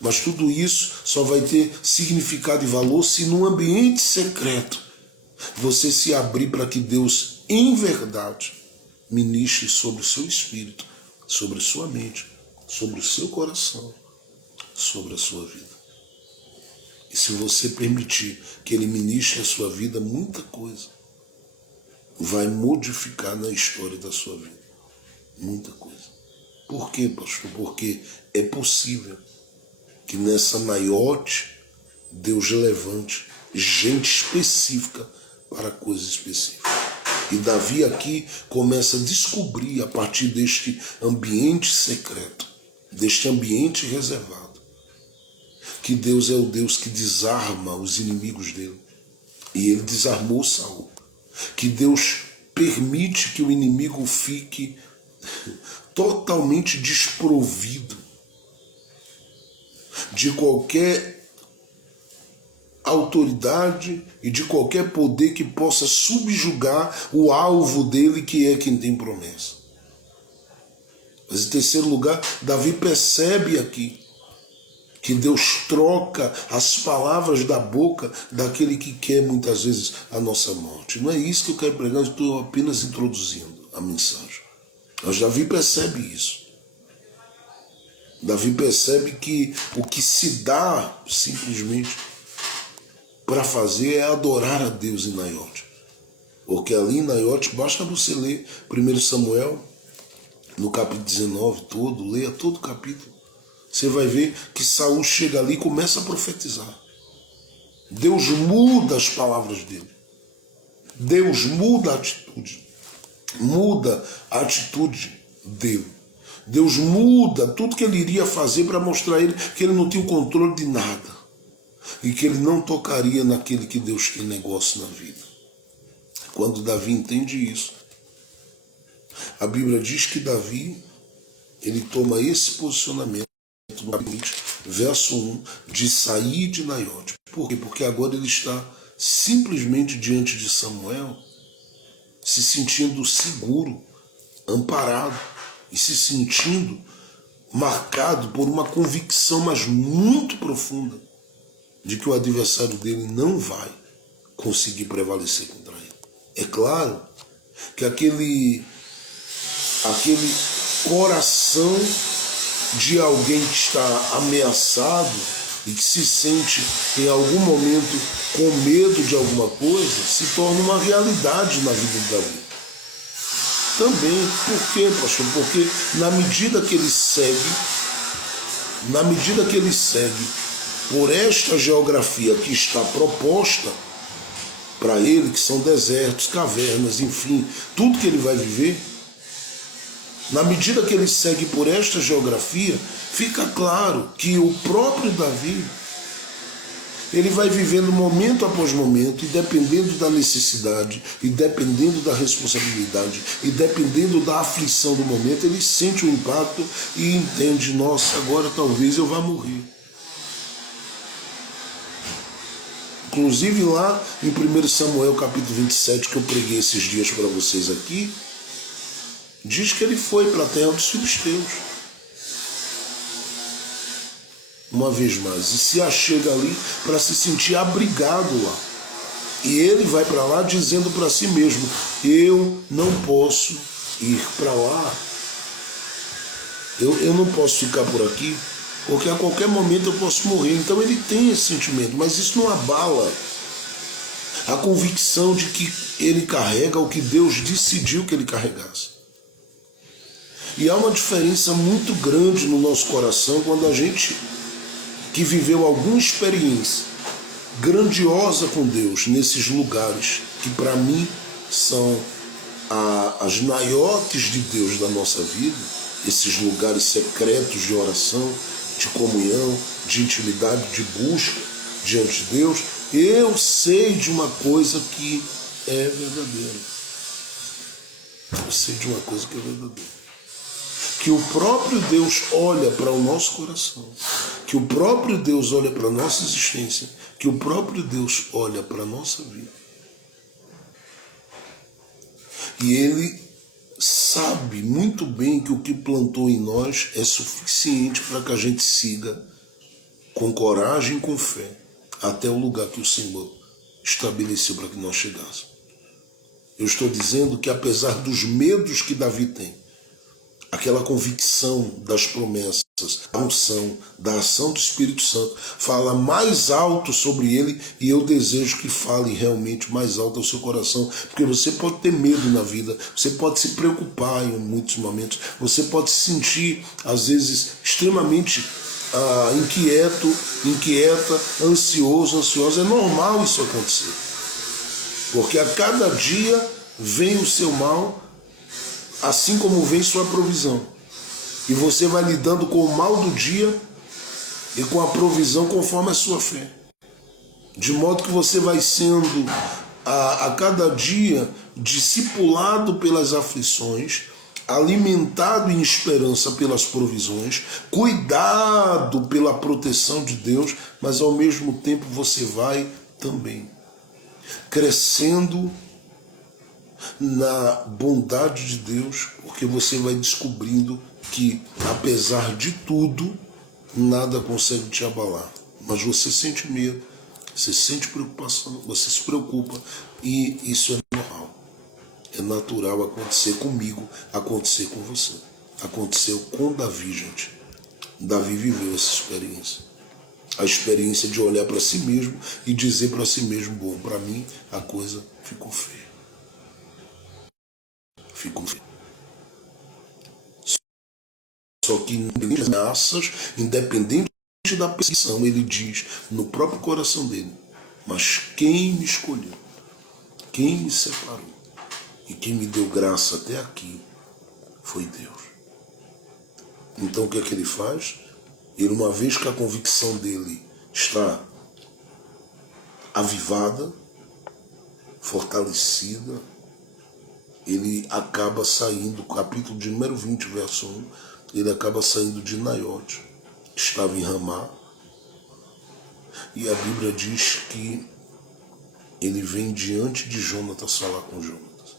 mas tudo isso só vai ter significado e valor se num ambiente secreto você se abrir para que Deus, em verdade, ministre sobre o seu espírito, sobre a sua mente, sobre o seu coração, sobre a sua vida. E se você permitir que Ele ministre a sua vida, muita coisa vai modificar na história da sua vida. Muita coisa. Por quê, pastor? Porque é possível que nessa naiote Deus levante gente específica para coisas específicas. E Davi aqui começa a descobrir, a partir deste ambiente secreto, deste ambiente reservado, que Deus é o Deus que desarma os inimigos dele. E ele desarmou Saul. Que Deus permite que o inimigo fique totalmente desprovido de qualquer autoridade e de qualquer poder que possa subjugar o alvo dele, que é quem tem promessa. Mas em terceiro lugar, Davi percebe aqui que Deus troca as palavras da boca daquele que quer muitas vezes a nossa morte. Não é isso que eu quero pregar, eu estou apenas introduzindo a mensagem. Mas Davi percebe isso. Davi percebe que o que se dá simplesmente para fazer é adorar a Deus em Naiote. Porque ali em Naiote, basta você ler 1 Samuel, no capítulo 19 todo, leia todo o capítulo. Você vai ver que Saul chega ali e começa a profetizar. Deus muda as palavras dele. Deus muda a atitude. Muda a atitude dele. Deus muda tudo que ele iria fazer para mostrar a ele que ele não tinha o controle de nada. E que ele não tocaria naquele que Deus tem negócio na vida. Quando Davi entende isso, a Bíblia diz que Davi, ele toma esse posicionamento no verso 1, de sair de Naiote. Por quê? Porque agora ele está simplesmente diante de Samuel, se sentindo seguro, amparado e se sentindo marcado por uma convicção, mas muito profunda, de que o adversário dele não vai conseguir prevalecer contra ele. É claro que aquele coração de alguém que está ameaçado e que se sente em algum momento com medo de alguma coisa, se torna uma realidade na vida de Davi. Também, por quê, pastor? Porque na medida que ele segue por esta geografia que está proposta para ele, que são desertos, cavernas, enfim, tudo que ele vai viver, na medida que ele segue por esta geografia, fica claro que o próprio Davi, ele vai vivendo momento após momento, e dependendo da necessidade, e dependendo da responsabilidade, e dependendo da aflição do momento, ele sente o impacto e entende, nossa, agora talvez eu vá morrer. Inclusive lá em 1 Samuel capítulo 27, que eu preguei esses dias para vocês aqui, diz que ele foi para a terra dos filisteus. Uma vez mais, e se achega ali para se sentir abrigado lá. E ele vai para lá dizendo para si mesmo, eu não posso ir para lá, eu não posso ficar por aqui, porque a qualquer momento eu posso morrer. Então ele tem esse sentimento, mas isso não abala a convicção de que ele carrega o que Deus decidiu que ele carregasse. E há uma diferença muito grande no nosso coração quando a gente que viveu alguma experiência grandiosa com Deus nesses lugares que para mim são as naiotes de Deus da nossa vida, esses lugares secretos de oração, de comunhão, de intimidade, de busca diante de Deus. Eu sei de uma coisa que é verdadeira. Eu sei de uma coisa que é verdadeira. Que o próprio Deus olha para o nosso coração, que o próprio Deus olha para a nossa existência, que o próprio Deus olha para a nossa vida. E Ele sabe muito bem que o que plantou em nós é suficiente para que a gente siga com coragem e com fé até o lugar que o Senhor estabeleceu para que nós chegássemos. Eu estou dizendo que apesar dos medos que Davi tem, aquela convicção das promessas, da unção, da ação do Espírito Santo, fala mais alto sobre ele, e eu desejo que fale realmente mais alto ao seu coração, porque você pode ter medo na vida, você pode se preocupar em muitos momentos, você pode se sentir, às vezes, extremamente inquieta, ansiosa. É normal isso acontecer, porque a cada dia vem o seu mal, assim como vem sua provisão. E você vai lidando com o mal do dia e com a provisão conforme a sua fé. De modo que você vai sendo a cada dia discipulado pelas aflições, alimentado em esperança pelas provisões, cuidado pela proteção de Deus, mas ao mesmo tempo você vai também crescendo na bondade de Deus, porque você vai descobrindo que, apesar de tudo, nada consegue te abalar. Mas você sente medo, você sente preocupação, você se preocupa, e isso é normal. É natural acontecer comigo, acontecer com você. Aconteceu com Davi, gente. Davi viveu essa experiência. A experiência de olhar para si mesmo e dizer para si mesmo, bom, para mim a coisa ficou feia. Só que independente das ameaças, independente da perseguição, ele diz no próprio coração dele, mas quem me escolheu, quem me separou e quem me deu graça até aqui foi Deus. Então o que é que ele faz? Ele, uma vez que a convicção dele está avivada, fortalecida, ele acaba saindo, capítulo de número 20, verso 1, ele acaba saindo de Naiote, que estava em Ramá, e a Bíblia diz que ele vem diante de Jonatas falar com Jonatas.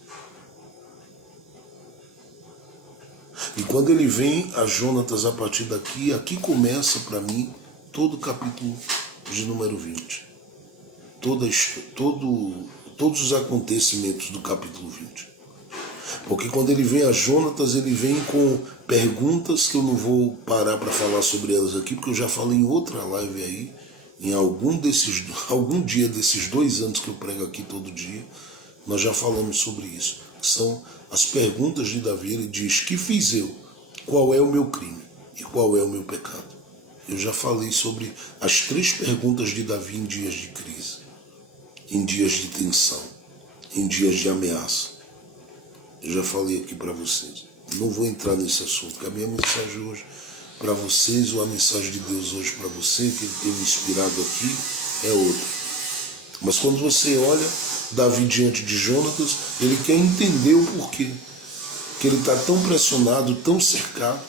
E quando ele vem a Jonatas a partir daqui, aqui começa para mim todo o capítulo de número 20. Todos os acontecimentos do capítulo 20. Porque quando ele vem a Jonatas, ele vem com perguntas que eu não vou parar para falar sobre elas aqui, porque eu já falei em outra live aí, em algum dia desses 2 anos que eu prego aqui todo dia, nós já falamos sobre isso. São as perguntas de Davi. Ele diz: que fiz eu? Qual é o meu crime? E qual é o meu pecado? Eu já falei sobre as 3 perguntas de Davi em dias de crise, em dias de tensão, em dias de ameaça. Eu já falei aqui para vocês. Não vou entrar nesse assunto, porque a minha mensagem hoje para vocês, ou a mensagem de Deus hoje para você, que ele tem me inspirado aqui, é outra. Mas quando você olha Davi diante de Jonatas, ele quer entender o porquê que ele está tão pressionado, tão cercado.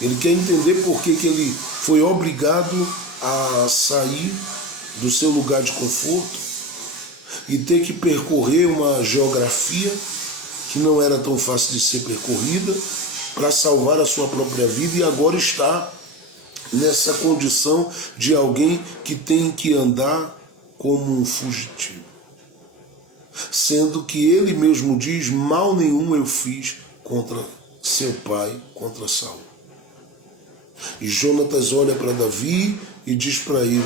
Ele quer entender por que ele foi obrigado a sair do seu lugar de conforto e ter que percorrer uma geografia que não era tão fácil de ser percorrida para salvar a sua própria vida, e agora está nessa condição de alguém que tem que andar como um fugitivo. Sendo que ele mesmo diz: mal nenhum eu fiz contra seu pai, contra Saul. E Jonatas olha para Davi e diz para ele: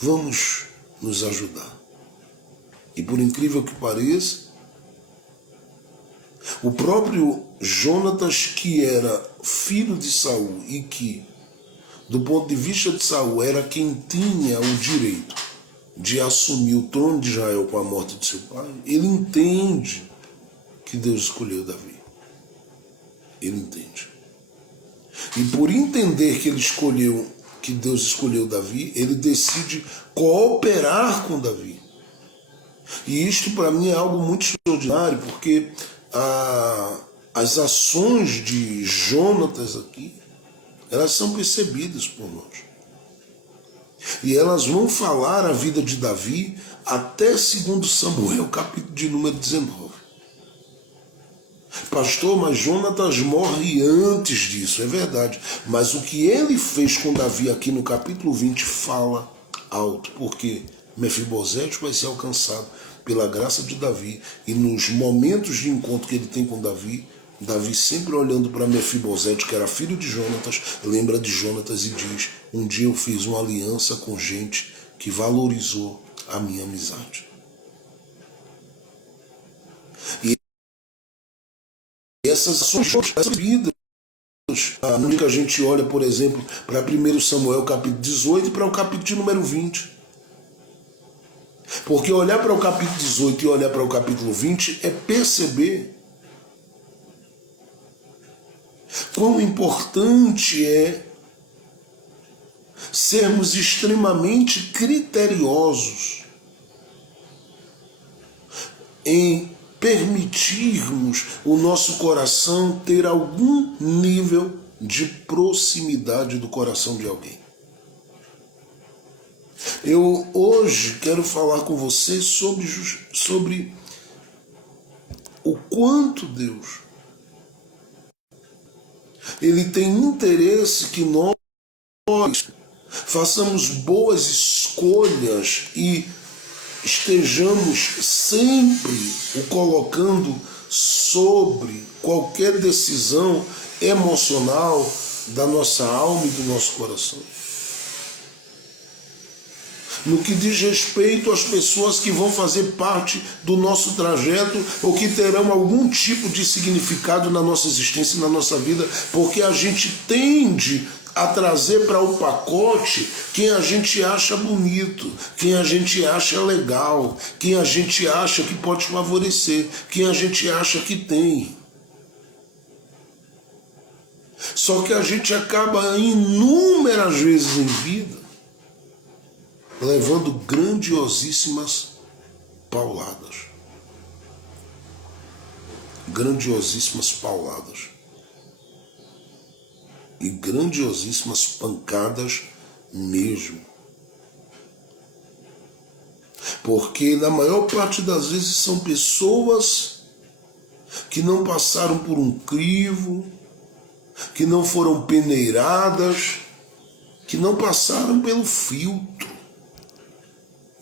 vamos nos ajudar. E por incrível que pareça, o próprio Jonatas, que era filho de Saul e que, do ponto de vista de Saul, era quem tinha o direito de assumir o trono de Israel com a morte de seu pai, ele entende que Deus escolheu Davi. Ele entende. E por entender que Deus escolheu Davi, ele decide cooperar com Davi. E isto para mim é algo muito extraordinário, porque as ações de Jonatas aqui, elas são percebidas por nós. E elas vão falar a vida de Davi até 2 Samuel, capítulo de número 19. Pastor, mas Jonatas morre antes disso, é verdade. Mas o que ele fez com Davi aqui no capítulo 20 fala alto, porque Mefibosete vai ser alcançado pela graça de Davi. E nos momentos de encontro que ele tem com Davi, Davi sempre olhando para Mefibosete, que era filho de Jonatas, lembra de Jonatas e diz: um dia eu fiz uma aliança com gente que valorizou a minha amizade. E essas ações das vidas, que a gente olha, por exemplo, para 1 Samuel capítulo 18 e para o capítulo de número 20. Porque olhar para o capítulo 18 e olhar para o capítulo 20 é perceber quão importante é sermos extremamente criteriosos em permitirmos o nosso coração ter algum nível de proximidade do coração de alguém. Eu hoje quero falar com você sobre o quanto Deus ele tem interesse que nós façamos boas escolhas e estejamos sempre o colocando sobre qualquer decisão emocional da nossa alma e do nosso coração. No que diz respeito às pessoas que vão fazer parte do nosso trajeto ou que terão algum tipo de significado na nossa existência e na nossa vida, porque a gente tende a trazer para o pacote quem a gente acha bonito, quem a gente acha legal, quem a gente acha que pode favorecer, quem a gente acha que tem. Só que a gente acaba inúmeras vezes em vida levando grandiosíssimas pauladas. Grandiosíssimas pauladas. E grandiosíssimas pancadas mesmo. Porque na maior parte das vezes são pessoas que não passaram por um crivo, que não foram peneiradas, que não passaram pelo filtro.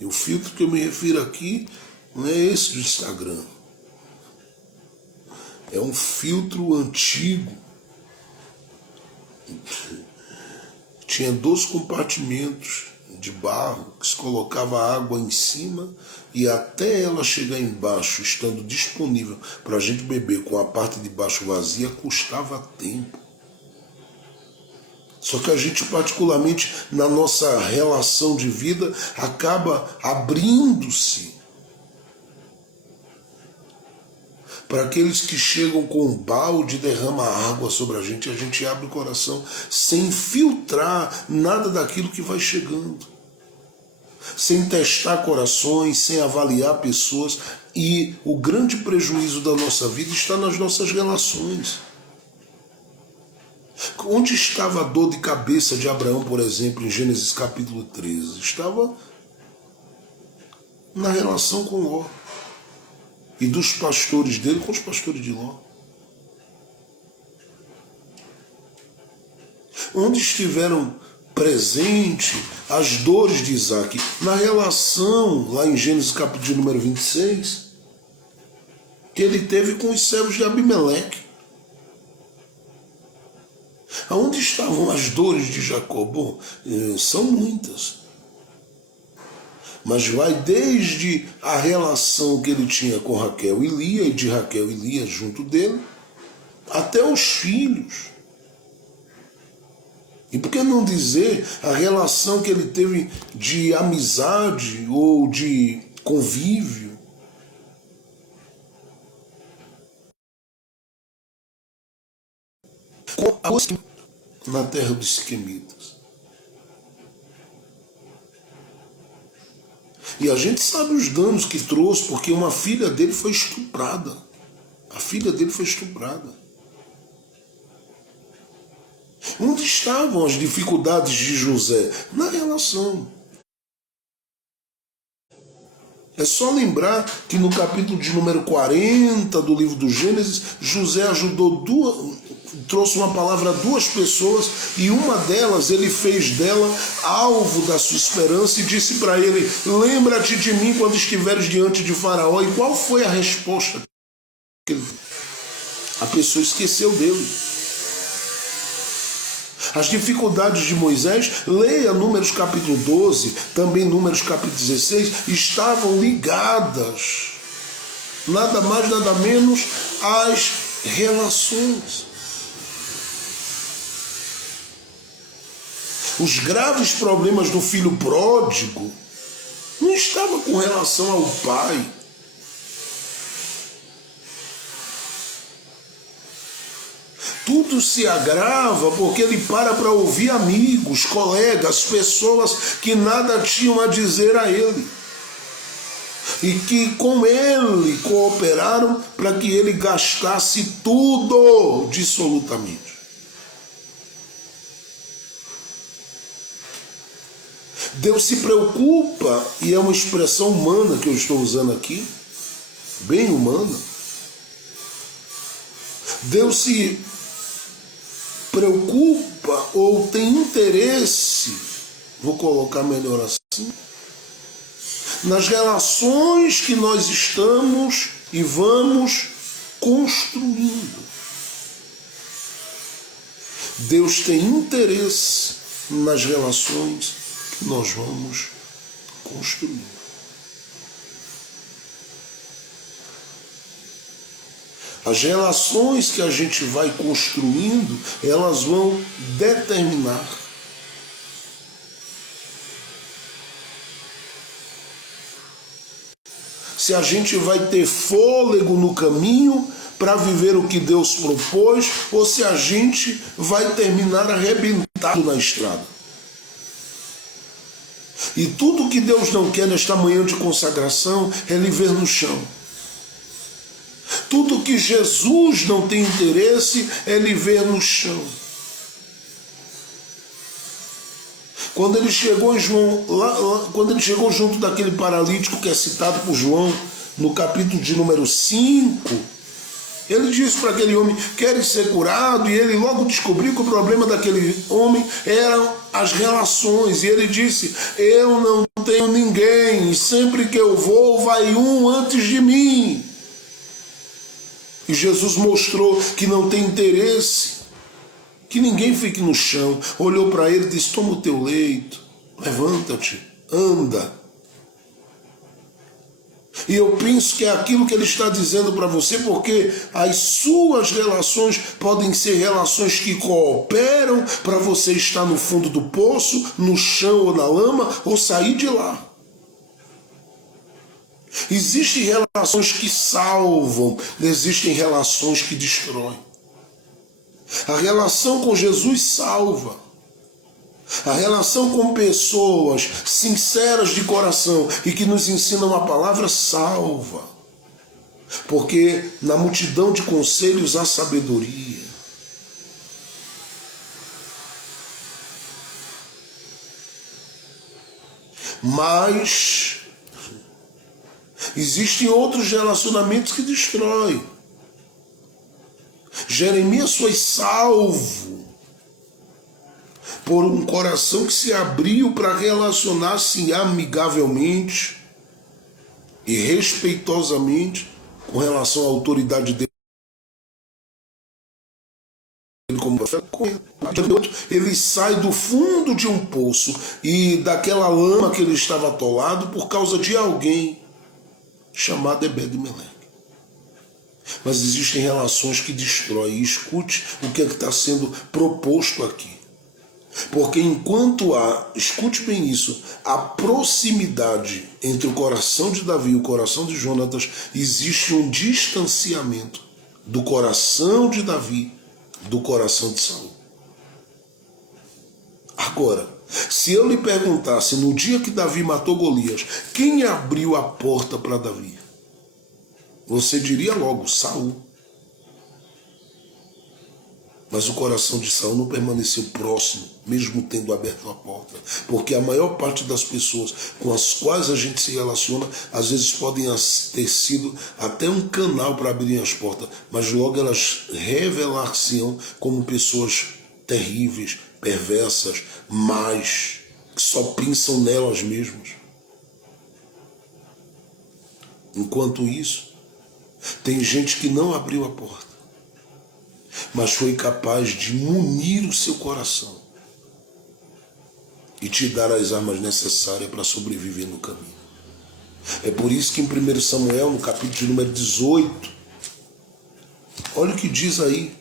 E o filtro que eu me refiro aqui não é esse do Instagram. É um filtro antigo. Tinha 2 compartimentos de barro que se colocava água em cima e até ela chegar embaixo, estando disponível para a gente beber com a parte de baixo vazia, custava tempo. Só que a gente, particularmente na nossa relação de vida, acaba abrindo-se para aqueles que chegam com um balde e derramam água sobre a gente abre o coração sem filtrar nada daquilo que vai chegando, sem testar corações, sem avaliar pessoas. E o grande prejuízo da nossa vida está nas nossas relações. Onde estava a dor de cabeça de Abraão, por exemplo, em Gênesis capítulo 13? Estava na relação com Ló. E dos pastores dele com os pastores de Ló. Onde estiveram presentes as dores de Isaac? Na relação, lá em Gênesis capítulo de número 26, que ele teve com os servos de Abimeleque. Aonde estavam as dores de Jacó? Bom, são muitas. Mas vai desde a relação que ele tinha com Raquel e Lia, e de Raquel e Lia junto dele, até os filhos. E por que não dizer a relação que ele teve de amizade ou de convívio com a moça na terra dos Siquemitas? E a gente sabe os danos que trouxe, porque uma filha dele foi estuprada. A filha dele foi estuprada. Onde estavam as dificuldades de José? Na relação. É só lembrar que no capítulo de número 40 do livro do Gênesis, José ajudou trouxe uma palavra a 2 pessoas, e uma delas ele fez dela alvo da sua esperança e disse para ele: lembra-te de mim quando estiveres diante de Faraó. E qual foi a resposta? A pessoa esqueceu dele. As dificuldades de Moisés, leia Números capítulo 12, também Números capítulo 16, estavam ligadas, nada mais, nada menos, às relações. Os graves problemas do filho pródigo não estavam com relação ao pai. Tudo se agrava porque ele para ouvir amigos, colegas, pessoas que nada tinham a dizer a ele. E que com ele cooperaram para que ele gastasse tudo, dissolutamente. Deus se preocupa, e é uma expressão humana que eu estou usando aqui, bem humana. Deus se preocupa ou tem interesse, vou colocar melhor assim, nas relações que nós estamos e vamos construindo. Deus tem interesse nas relações que nós vamos construir. As relações que a gente vai construindo, elas vão determinar se a gente vai ter fôlego no caminho para viver o que Deus propôs, ou se a gente vai terminar arrebentado na estrada. E tudo que Deus não quer nesta manhã de consagração é lhe ver no chão. Tudo que Jesus não tem interesse é lhe ver no chão. Quando ele chegou em João, quando ele chegou junto daquele paralítico que é citado por João no capítulo de número 5, ele disse para aquele homem: queres ser curado? E ele logo descobriu que o problema daquele homem eram as relações. E ele disse: eu não tenho ninguém, e sempre que eu vou, vai um antes de mim. E Jesus mostrou que não tem interesse que ninguém fique no chão. Olhou para ele e disse: toma o teu leito, levanta-te, anda. E eu penso que é aquilo que ele está dizendo para você, porque as suas relações podem ser relações que cooperam para você estar no fundo do poço, no chão ou na lama, ou sair de lá. Existem relações que salvam, existem relações que destroem. A relação com Jesus salva. A relação com pessoas sinceras de coração e que nos ensinam a palavra salva. Porque na multidão de conselhos há sabedoria. Mas existem outros relacionamentos que destroem. Jeremias foi salvo por um coração que se abriu para relacionar-se amigavelmente e respeitosamente com relação à autoridade dele como profeta. Ele sai do fundo de um poço e daquela lama que ele estava atolado por causa de alguém chamado Ebed-Meleque. Mas existem relações que destroem. Escute o que é que está sendo proposto aqui. Porque enquanto há, escute bem isso, a proximidade entre o coração de Davi e o coração de Jonatas, existe um distanciamento do coração de Davi do coração de Saul. Agora, se eu lhe perguntasse no dia que Davi matou Golias, quem abriu a porta para Davi? Você diria logo, Saul. Mas o coração de Saul não permaneceu próximo, mesmo tendo aberto a porta. Porque a maior parte das pessoas com as quais a gente se relaciona, às vezes podem ter sido até um canal para abrir as portas, mas logo elas revelar-se-ão como pessoas terríveis, perversas, más, que só pensam nelas mesmas. Enquanto isso, tem gente que não abriu a porta, mas foi capaz de munir o seu coração e te dar as armas necessárias para sobreviver no caminho. É por isso que em 1 Samuel, no capítulo de número 18, olha o que diz aí,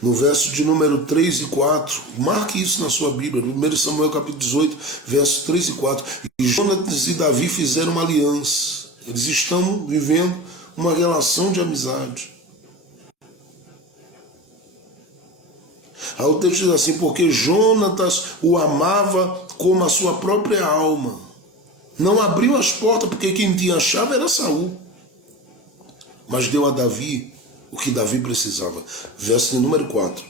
no verso de número 3 e 4, marque isso na sua Bíblia, 1 Samuel capítulo 18, versos 3 e 4, e Jonatas e Davi fizeram uma aliança, eles estão vivendo uma relação de amizade. Aí o texto diz assim, porque Jonatas o amava como a sua própria alma. Não abriu as portas porque quem tinha a chave era Saul. Mas deu a Davi o que Davi precisava. Verso de número 4.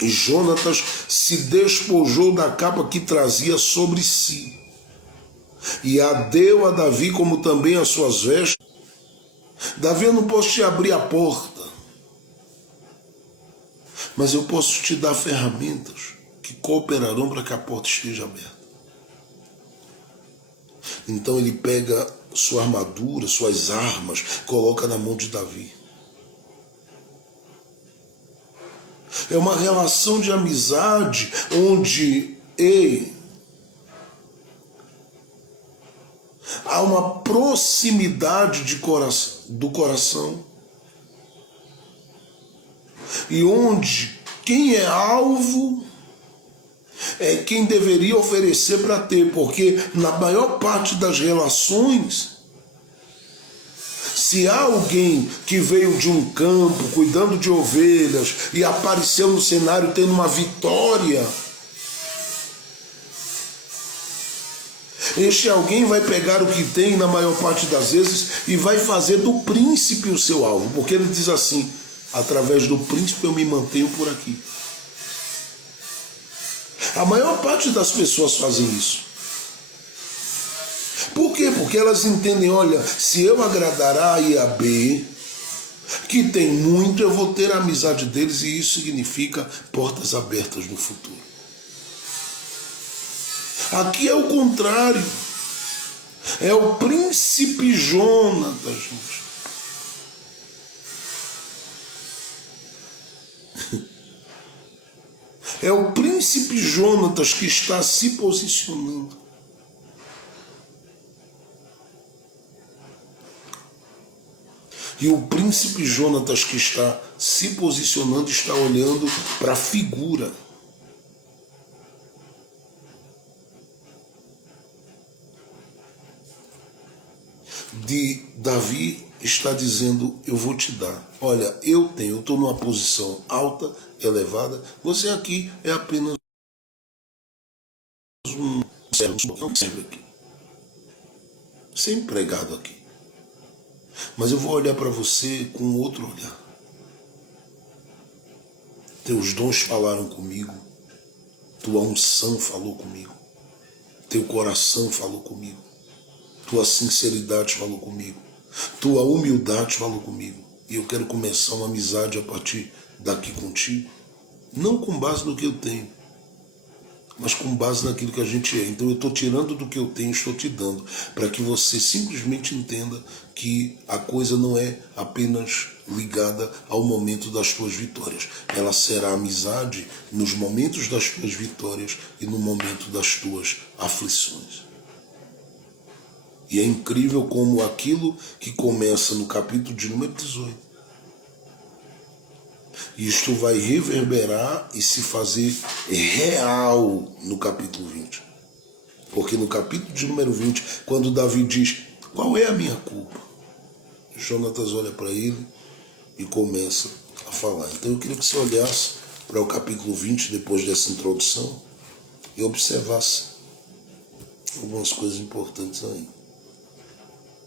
E Jonatas se despojou da capa que trazia sobre si. E a deu a Davi como também as suas vestes. Davi, eu não posso te abrir a porta, mas eu posso te dar ferramentas que cooperarão para que a porta esteja aberta. Então ele pega sua armadura, suas armas, coloca na mão de Davi. É uma relação de amizade onde há uma proximidade do coração. E onde quem é alvo é quem deveria oferecer para ter, porque na maior parte das relações, se há alguém que veio de um campo cuidando de ovelhas e apareceu no cenário tendo uma vitória, este alguém vai pegar o que tem na maior parte das vezes e vai fazer do príncipe o seu alvo, porque ele diz assim, através do príncipe eu me mantenho por aqui. A maior parte das pessoas fazem isso. Por quê? Porque elas entendem, olha, se eu agradar a e a B, que tem muito, eu vou ter a amizade deles e isso significa portas abertas no futuro. Aqui é o contrário. É o príncipe Jonatas, gente. É o príncipe Jonatas que está se posicionando. E o príncipe Jonatas que está se posicionando está olhando para a figura. De Davi está dizendo, eu vou te dar. Olha, eu estou numa posição alta, elevada, você aqui é apenas um servo aqui. Ser empregado aqui. Mas eu vou olhar para você com outro olhar. Teus dons falaram comigo, tua unção falou comigo, teu coração falou comigo, tua sinceridade falou comigo, tua humildade falou comigo. E eu quero começar uma amizade a partir daqui contigo, não com base no que eu tenho, mas com base naquilo que a gente é. Então eu estou tirando do que eu tenho, estou te dando, para que você simplesmente entenda que a coisa não é apenas ligada ao momento das tuas vitórias. Ela será amizade nos momentos das tuas vitórias e no momento das tuas aflições. E é incrível como aquilo que começa no capítulo de número 18, isto vai reverberar e se fazer real no capítulo 20. Porque no capítulo de número 20, quando Davi diz, qual é a minha culpa? Jonatas olha para ele e começa a falar. Então eu queria que você olhasse para o capítulo 20, depois dessa introdução, e observasse algumas coisas importantes aí.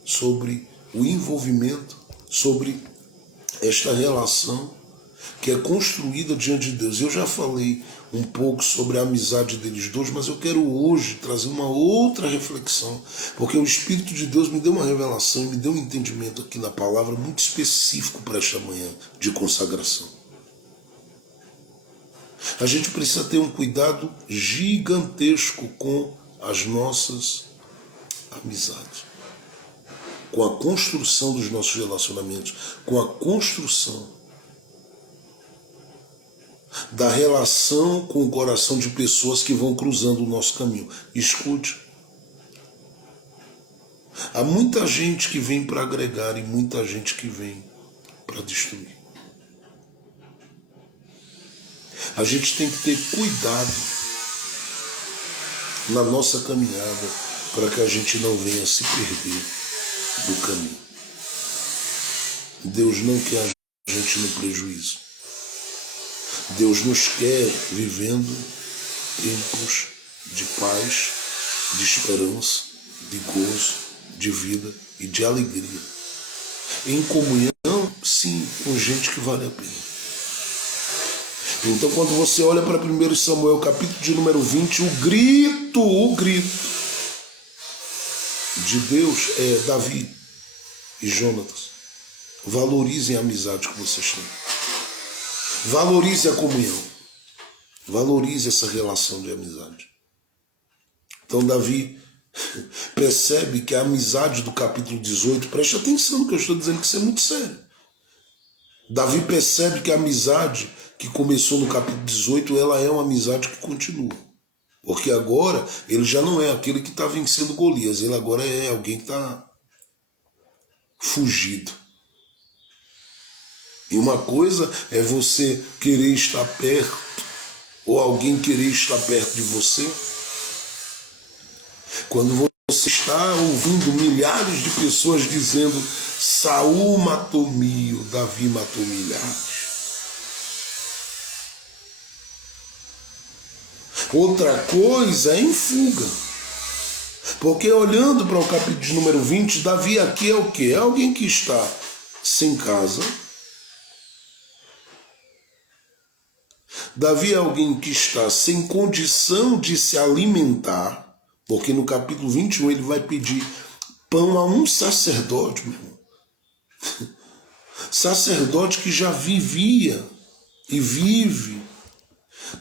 Sobre o envolvimento, sobre esta relação que é construída diante de Deus. Eu já falei um pouco sobre a amizade deles dois, mas eu quero hoje trazer uma outra reflexão, porque o Espírito de Deus me deu uma revelação e me deu um entendimento aqui na palavra muito específico para esta manhã de consagração. A gente precisa ter um cuidado gigantesco com as nossas amizades, com a construção dos nossos relacionamentos, com a construção da relação com o coração de pessoas que vão cruzando o nosso caminho. Escute. Há muita gente que vem para agregar e muita gente que vem para destruir. A gente tem que ter cuidado na nossa caminhada para que a gente não venha se perder do caminho. Deus não quer a gente no prejuízo. Deus nos quer vivendo tempos de paz, de esperança, de gozo, de vida e de alegria. Em comunhão, sim, com gente que vale a pena. Então, quando você olha para 1 Samuel, capítulo de número 20, o grito de Deus é Davi e Jonatas. Valorizem a amizade que vocês têm. Valorize a comunhão. Valorize essa relação de amizade. Então Davi percebe que a amizade do capítulo 18, preste atenção no que eu estou dizendo, que isso é muito sério. Davi percebe que a amizade que começou no capítulo 18, ela é uma amizade que continua. Porque agora ele já não é aquele que está vencendo Golias, ele agora é alguém que está fugido. E uma coisa é você querer estar perto, ou alguém querer estar perto de você, quando você está ouvindo milhares de pessoas dizendo Saul matou mil, Davi matou milhares. Outra coisa é em fuga. Porque olhando para o capítulo de número 20, Davi aqui é o quê? É alguém que está sem casa. Davi é alguém que está sem condição de se alimentar, porque no capítulo 21 ele vai pedir pão a um sacerdote, meu irmão. Sacerdote que já vivia e vive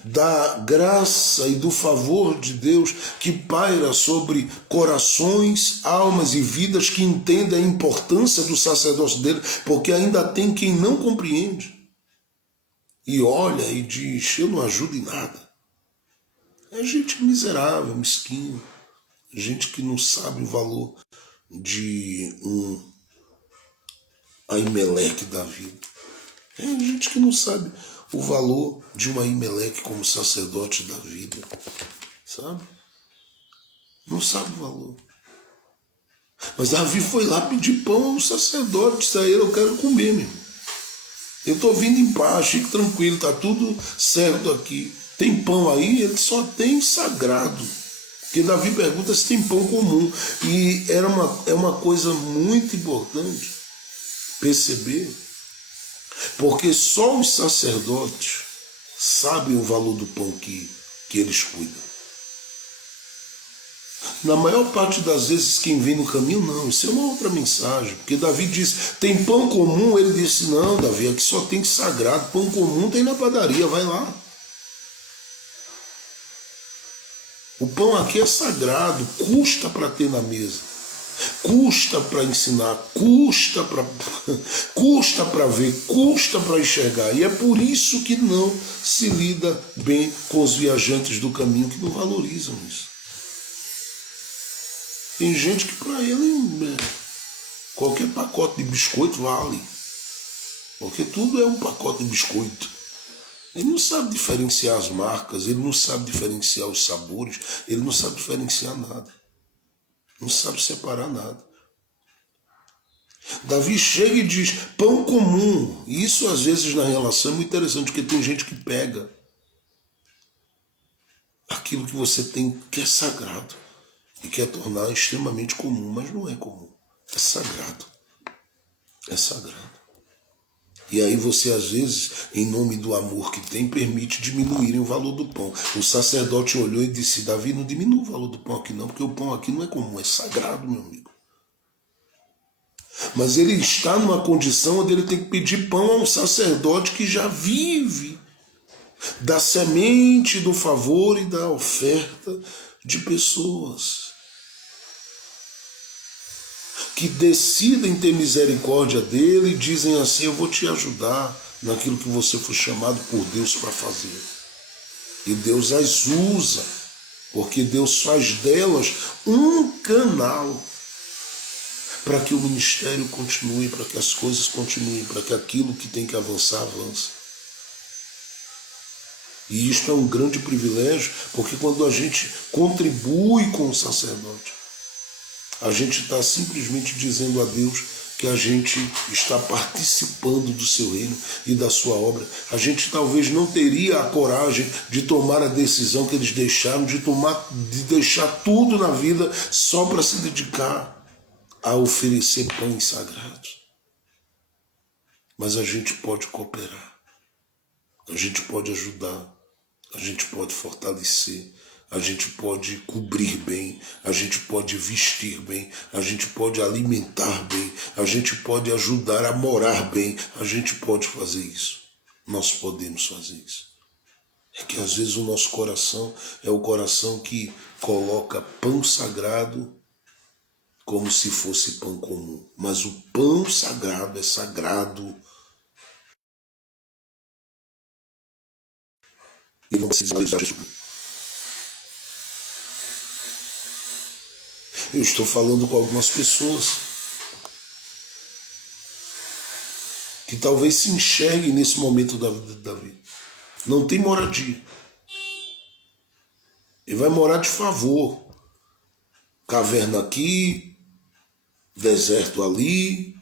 da graça e do favor de Deus que paira sobre corações, almas e vidas que entendem a importância do sacerdócio dele, porque ainda tem quem não compreende. E olha e diz, eu não ajudo em nada. É gente miserável, mesquinho, gente que não sabe o valor de um Aimeleque da vida. É gente que não sabe o valor de um Aimeleque como sacerdote da vida, sabe? Não sabe o valor. Mas Davi foi lá pedir pão ao sacerdote, disse a ele, eu quero comer, meu irmão. Eu estou vindo em paz, fique tranquilo, está tudo certo aqui. Tem pão aí? Ele só tem sagrado. Porque Davi pergunta se tem pão comum. E é uma coisa muito importante perceber, porque só os sacerdotes sabem o valor do pão que eles cuidam. Na maior parte das vezes quem vem no caminho, não, isso é uma outra mensagem, porque Davi disse, tem pão comum, ele disse, não, Davi, aqui só tem sagrado, pão comum tem na padaria, vai lá. O pão aqui é sagrado, custa para ter na mesa, custa para ensinar, custa para ver, custa para enxergar, e é por isso que não se lida bem com os viajantes do caminho que não valorizam isso. Tem gente que para ele qualquer pacote de biscoito vale. Porque tudo é um pacote de biscoito. Ele não sabe diferenciar as marcas, ele não sabe diferenciar os sabores, ele não sabe diferenciar nada. Não sabe separar nada. Davi chega e diz, pão comum. E isso às vezes na relação é muito interessante, porque tem gente que pega aquilo que você tem que é sagrado e quer tornar extremamente comum, mas não é comum. É sagrado. É sagrado. E aí você, às vezes, em nome do amor que tem, permite diminuírem o valor do pão. O sacerdote olhou e disse, Davi, não diminua o valor do pão aqui não, porque o pão aqui não é comum, é sagrado, meu amigo. Mas ele está numa condição onde ele tem que pedir pão a um sacerdote que já vive da semente, do favor e da oferta de pessoas que decidem ter misericórdia dele e dizem assim, eu vou te ajudar naquilo que você foi chamado por Deus para fazer. E Deus as usa, porque Deus faz delas um canal para que o ministério continue, para que as coisas continuem, para que aquilo que tem que avançar, avance. E isto é um grande privilégio, porque quando a gente contribui com o sacerdote, a gente está simplesmente dizendo a Deus que a gente está participando do seu reino e da sua obra. A gente talvez não teria a coragem de tomar a decisão que eles deixaram, de deixar tudo na vida só para se dedicar a oferecer pães sagrados. Mas a gente pode cooperar, a gente pode ajudar, a gente pode fortalecer, a gente pode cobrir bem, a gente pode vestir bem, a gente pode alimentar bem, a gente pode ajudar a morar bem, a gente pode fazer isso. Nós podemos fazer isso. É que às vezes o nosso coração é o coração que coloca pão sagrado como se fosse pão comum. Mas o pão sagrado é sagrado. E não precisa deixar isso. Eu estou falando com algumas pessoas que talvez se enxerguem nesse momento da vida de Davi. Não tem moradia. Ele vai morar de favor. Caverna aqui, deserto ali,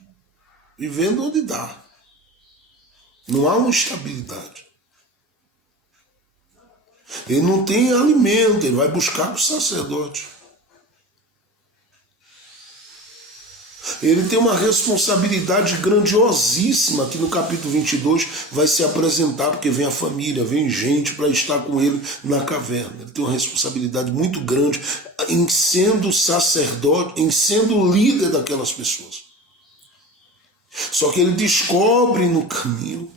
vivendo onde dá. Não há uma estabilidade. Ele não tem alimento, ele vai buscar o sacerdote. Ele tem uma responsabilidade grandiosíssima que no capítulo 22 vai se apresentar, porque vem a família, vem gente para estar com ele na caverna. Ele tem uma responsabilidade muito grande em sendo sacerdote, em sendo líder daquelas pessoas. Só que ele descobre no caminho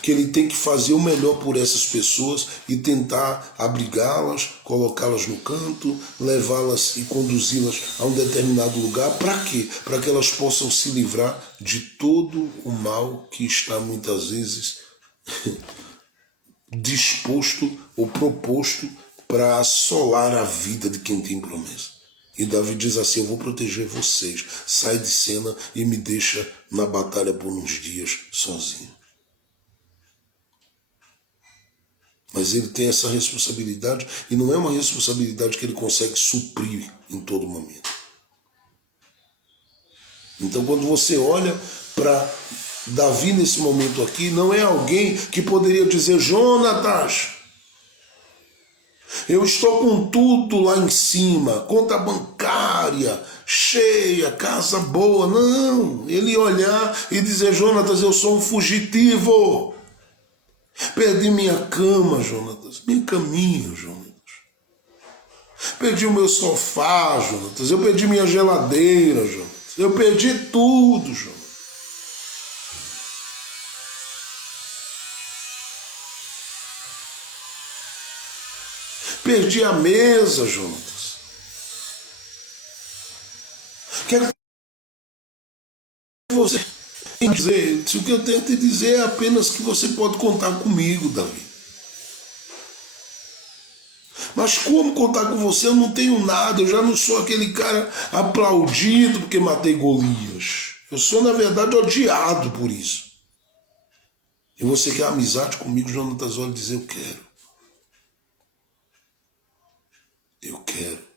que ele tem que fazer o melhor por essas pessoas e tentar abrigá-las, colocá-las no canto, levá-las e conduzi-las a um determinado lugar. Para quê? Para que elas possam se livrar de todo o mal que está muitas vezes disposto ou proposto para assolar a vida de quem tem promessa. E Davi diz assim: eu vou proteger vocês, sai de cena e me deixa na batalha por uns dias sozinho. Mas ele tem essa responsabilidade, e não é uma responsabilidade que ele consegue suprir em todo momento. Então, quando você olha para Davi nesse momento aqui, não é alguém que poderia dizer: Jonatas, eu estou com tudo lá em cima, conta bancária, cheia, casa boa. Não, ele olhar e dizer: Jonatas, eu sou um fugitivo. Perdi minha cama, Jonatas, meu caminho, Jonatas. Perdi o meu sofá, Jonatas. Eu perdi minha geladeira, Jonatas. Eu perdi tudo, Jonatas. Perdi a mesa, Jonatas. Quero que você dizer, se o que eu tenho a te dizer é apenas que você pode contar comigo, Davi. Mas como contar com você? Eu não tenho nada, eu já não sou aquele cara aplaudido porque matei Golias. Eu sou, na verdade, odiado por isso. E você quer amizade comigo, Jonatas? Olha, dizer: eu quero. Eu quero.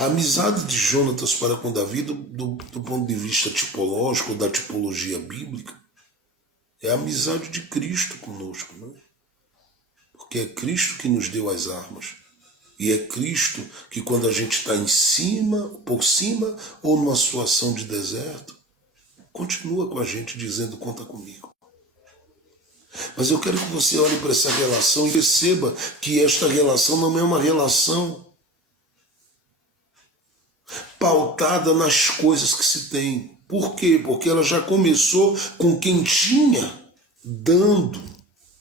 A amizade de Jonatas para com Davi, do ponto de vista tipológico, da tipologia bíblica, é a amizade de Cristo conosco, não é? Porque é Cristo que nos deu as armas. E é Cristo que, quando a gente está em cima, por cima, ou numa situação de deserto, continua com a gente dizendo: conta comigo. Mas eu quero que você olhe para essa relação e perceba que esta relação não é uma relação pautada nas coisas que se tem. Por quê? Porque ela já começou com quem tinha, dando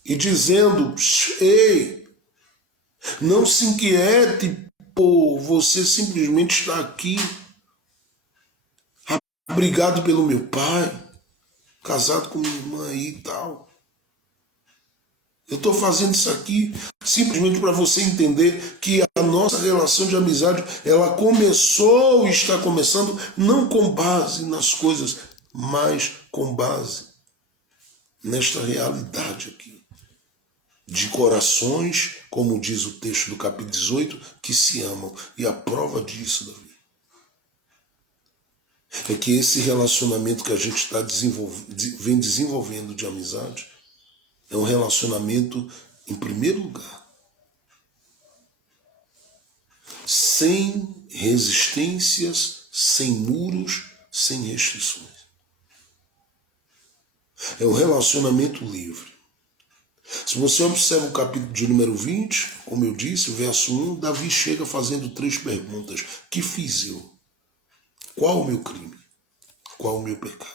e dizendo: ei, não se inquiete por você simplesmente estar aqui, abrigado pelo meu pai, casado com minha irmã aí e tal. Eu estou fazendo isso aqui simplesmente para você entender que a nossa relação de amizade, ela começou e está começando não com base nas coisas, mas com base nesta realidade aqui. De corações, como diz o texto do capítulo 18, que se amam. E a prova disso, Davi, é que esse relacionamento que a gente vem desenvolvendo de amizade é um relacionamento, em primeiro lugar, sem resistências, sem muros, sem restrições. É um relacionamento livre. Se você observa o capítulo de número 20, como eu disse, o verso 1, Davi chega fazendo 3 perguntas. Que fiz eu? Qual o meu crime? Qual o meu pecado?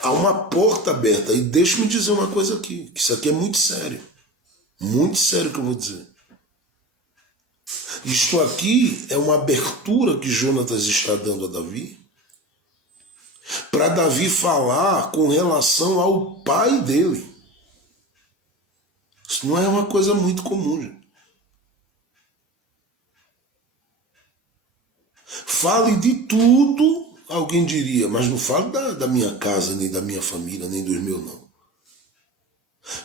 Há uma porta aberta. E deixa-me dizer uma coisa aqui, que isso aqui é muito sério. Muito sério que eu vou dizer. Isto aqui é uma abertura que Jonatas está dando a Davi, para Davi falar com relação ao pai dele. Isso não é uma coisa muito comum, gente. Fale de tudo, alguém diria, mas não fale da minha casa, nem da minha família, nem dos meus, não.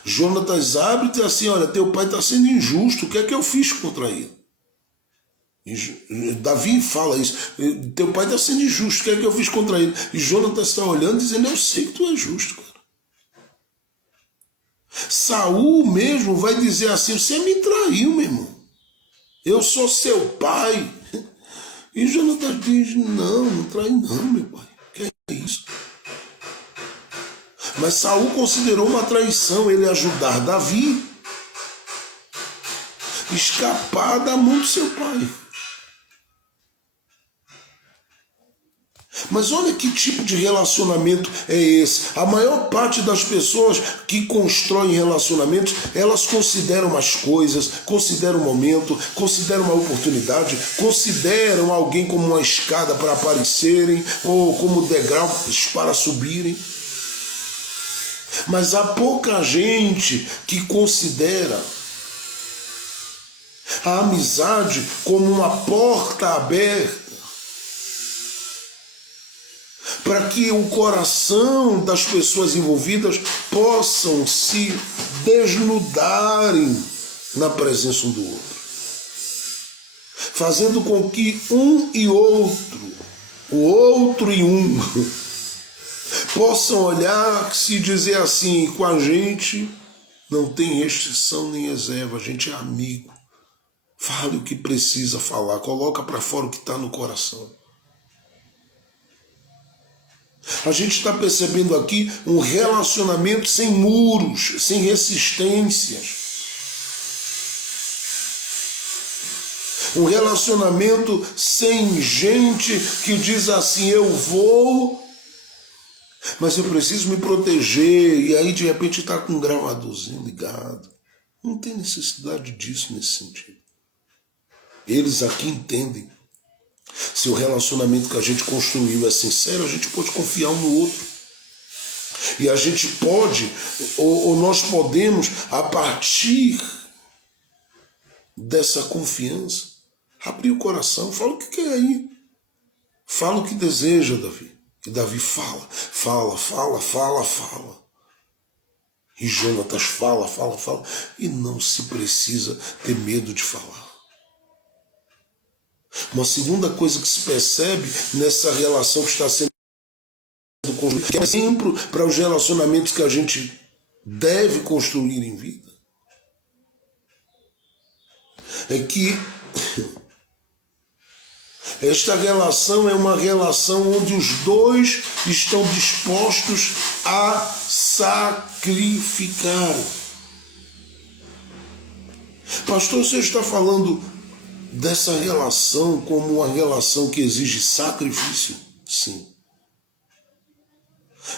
Jonatas abre e diz assim: olha, teu pai está sendo injusto, o que é que eu fiz contra ele? E Davi fala isso: teu pai está sendo injusto, o que é que eu fiz contra ele? E Jonatas está olhando dizendo: eu sei que tu é justo, cara. Saul mesmo vai dizer assim: você me traiu, meu irmão. Eu sou seu pai. E Jonatas diz: não traí não, meu pai. Que é isso? Mas Saul considerou uma traição ele ajudar Davi a escapar da mão do seu pai. Mas olha que tipo de relacionamento é esse. A maior parte das pessoas que constroem relacionamentos, elas consideram as coisas, consideram o momento, consideram uma oportunidade, consideram alguém como uma escada para aparecerem ou como degraus para subirem. Mas há pouca gente que considera a amizade como uma porta aberta para que o coração das pessoas envolvidas possam se desnudarem na presença um do outro, fazendo com que um e outro, o outro e um, possam olhar-se e dizer assim: com a gente não tem restrição nem reserva, a gente é amigo. Fale o que precisa falar, coloca para fora o que está no coração. A gente está percebendo aqui um relacionamento sem muros, sem resistências. Um relacionamento sem gente que diz assim: eu vou, mas eu preciso me proteger. E aí de repente está com um gravadorzinho ligado. Não tem necessidade disso nesse sentido. Eles aqui entendem. Se o relacionamento que a gente construiu é sincero, a gente pode confiar um no outro. E a gente pode, ou nós podemos, a partir dessa confiança, abrir o coração. Fala o que quer aí. Fala o que deseja, Davi. E Davi fala. E Jonatas fala. E não se precisa ter medo de falar. Uma segunda coisa que se percebe nessa relação que está sendo construída, que é exemplo para os relacionamentos que a gente deve construir em vida, é que esta relação é uma relação onde os dois estão dispostos a sacrificar. Pastor, você está falando dessa relação como uma relação que exige sacrifício? Sim.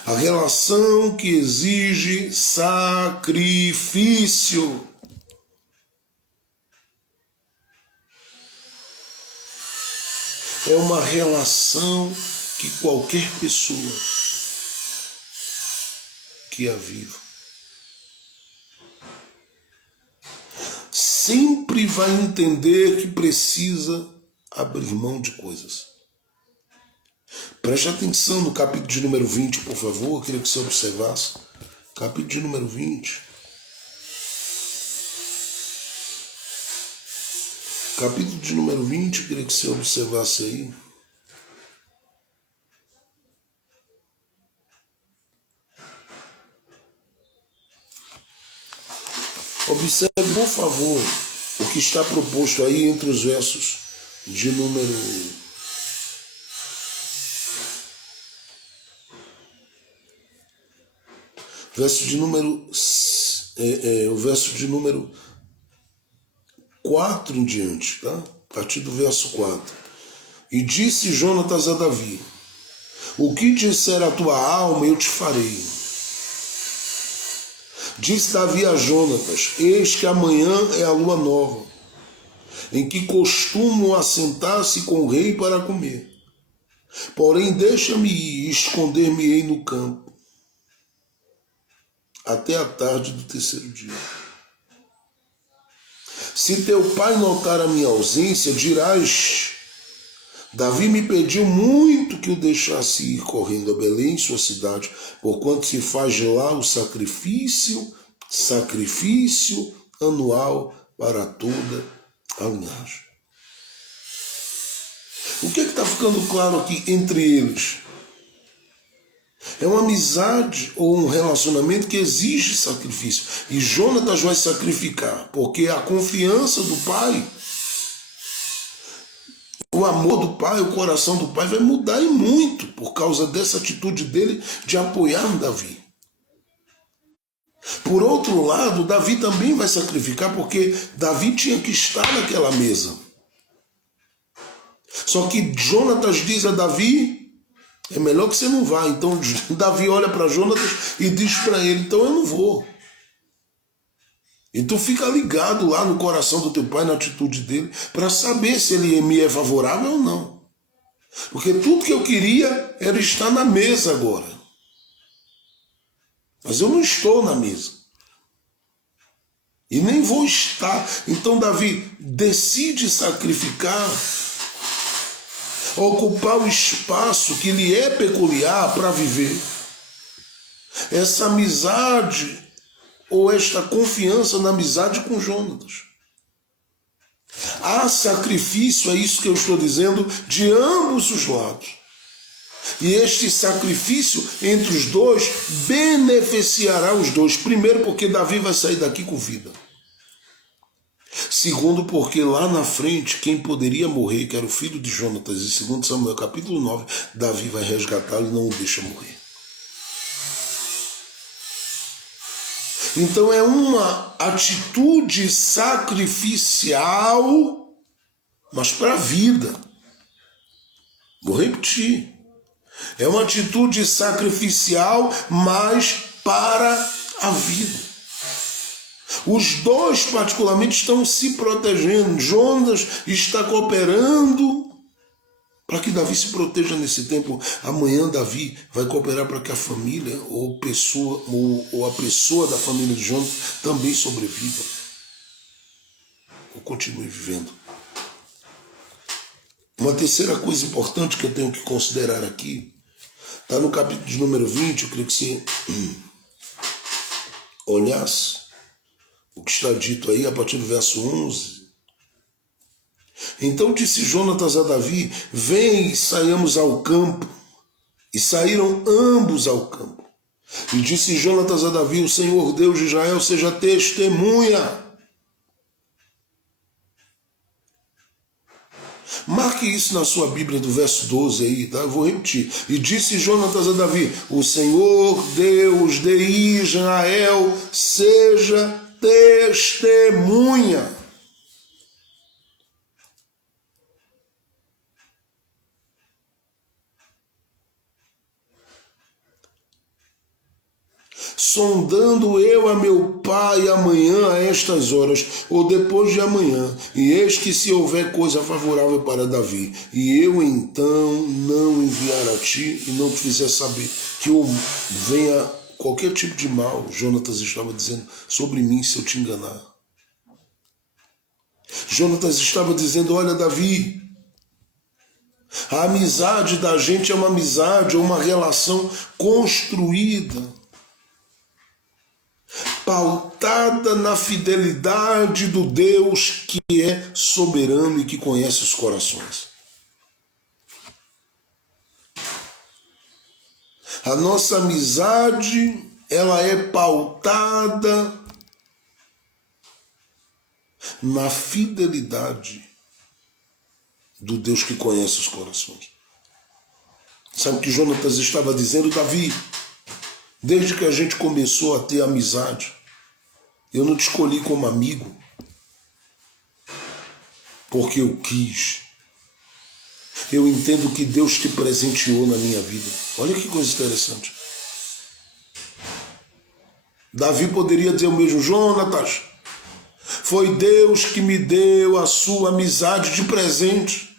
A relação que exige sacrifício. É uma relação que qualquer pessoa que a viva sempre vai entender que precisa abrir mão de coisas. Preste atenção no capítulo de número 20, por favor. Eu queria que você observasse. Capítulo de número 20. Capítulo de número 20, eu queria que você observasse aí. Observe, por favor, o que está proposto aí entre os versos de número... o verso de número 4 em diante, tá? A partir do verso 4. E disse Jonatas a Davi: o que disser a tua alma, eu te farei. Disse Davi a Jonatas: eis que amanhã é a lua nova, em que costumo assentar-se com o rei para comer. Porém, deixa-me ir e esconder-me-ei no campo, até a tarde do terceiro dia. Se teu pai notar a minha ausência, dirás: Davi me pediu muito que o deixasse ir correndo a Belém, sua cidade, porquanto se faz de lá o sacrifício anual para toda a linhagem. O que está ficando claro aqui entre eles? É uma amizade ou um relacionamento que exige sacrifício. E Jonatas vai sacrificar, porque a confiança do pai, o amor do pai, o coração do pai vai mudar e muito por causa dessa atitude dele de apoiar Davi. Por outro lado, Davi também vai sacrificar, porque Davi tinha que estar naquela mesa. Só que Jonatas diz a Davi: é melhor que você não vá. Então Davi olha para Jonatas e diz para ele: então eu não vou. E tu fica ligado lá no coração do teu pai, na atitude dele, para saber se ele me é favorável ou não. Porque tudo que eu queria era estar na mesa agora. Mas eu não estou na mesa. E nem vou estar. Então Davi decide sacrificar, ocupar o espaço que lhe é peculiar para viver. Essa amizade, ou esta confiança na amizade com Jonatas. Há sacrifício, é isso que eu estou dizendo, de ambos os lados. E este sacrifício entre os dois beneficiará os dois. Primeiro, porque Davi vai sair daqui com vida. Segundo, porque lá na frente, quem poderia morrer, que era o filho de Jonatas, em 2 Samuel capítulo 9, Davi vai resgatá-lo e não o deixa morrer. Então é uma atitude sacrificial, mas para a vida. Vou repetir. É uma atitude sacrificial, mas para a vida. Os dois, particularmente, estão se protegendo. Jonatas está cooperando para que Davi se proteja nesse tempo. Amanhã Davi vai cooperar para que a família ou a pessoa da família de Jonatas também sobreviva ou continue vivendo. Uma terceira coisa importante que eu tenho que considerar aqui está no capítulo de número 20. Eu queria que você olhasse o que está dito aí a partir do verso 11. Então disse Jonatas a Davi: vem e saiamos ao campo. E saíram ambos ao campo. E disse Jonatas a Davi: o Senhor Deus de Israel seja testemunha. Marque isso na sua Bíblia do verso 12 aí, tá? Eu vou repetir. E disse Jonatas a Davi: o Senhor Deus de Israel seja testemunha. Sondando eu a meu pai amanhã a estas horas, ou depois de amanhã, e eis que se houver coisa favorável para Davi, e eu então não enviar a ti e não te fizer saber que venha qualquer tipo de mal, Jonatas estava dizendo, sobre mim se eu te enganar. Jonatas estava dizendo: olha, Davi, a amizade da gente é uma amizade, é uma relação construída, pautada na fidelidade do Deus que é soberano e que conhece os corações. A nossa amizade, ela é pautada na fidelidade do Deus que conhece os corações. Sabe o que Jonatas estava dizendo? Davi, desde que a gente começou a ter amizade, eu não te escolhi como amigo porque eu quis. Eu entendo que Deus te presenteou na minha vida. Olha que coisa interessante. Davi poderia dizer o mesmo: Jonatas, foi Deus que me deu a sua amizade de presente.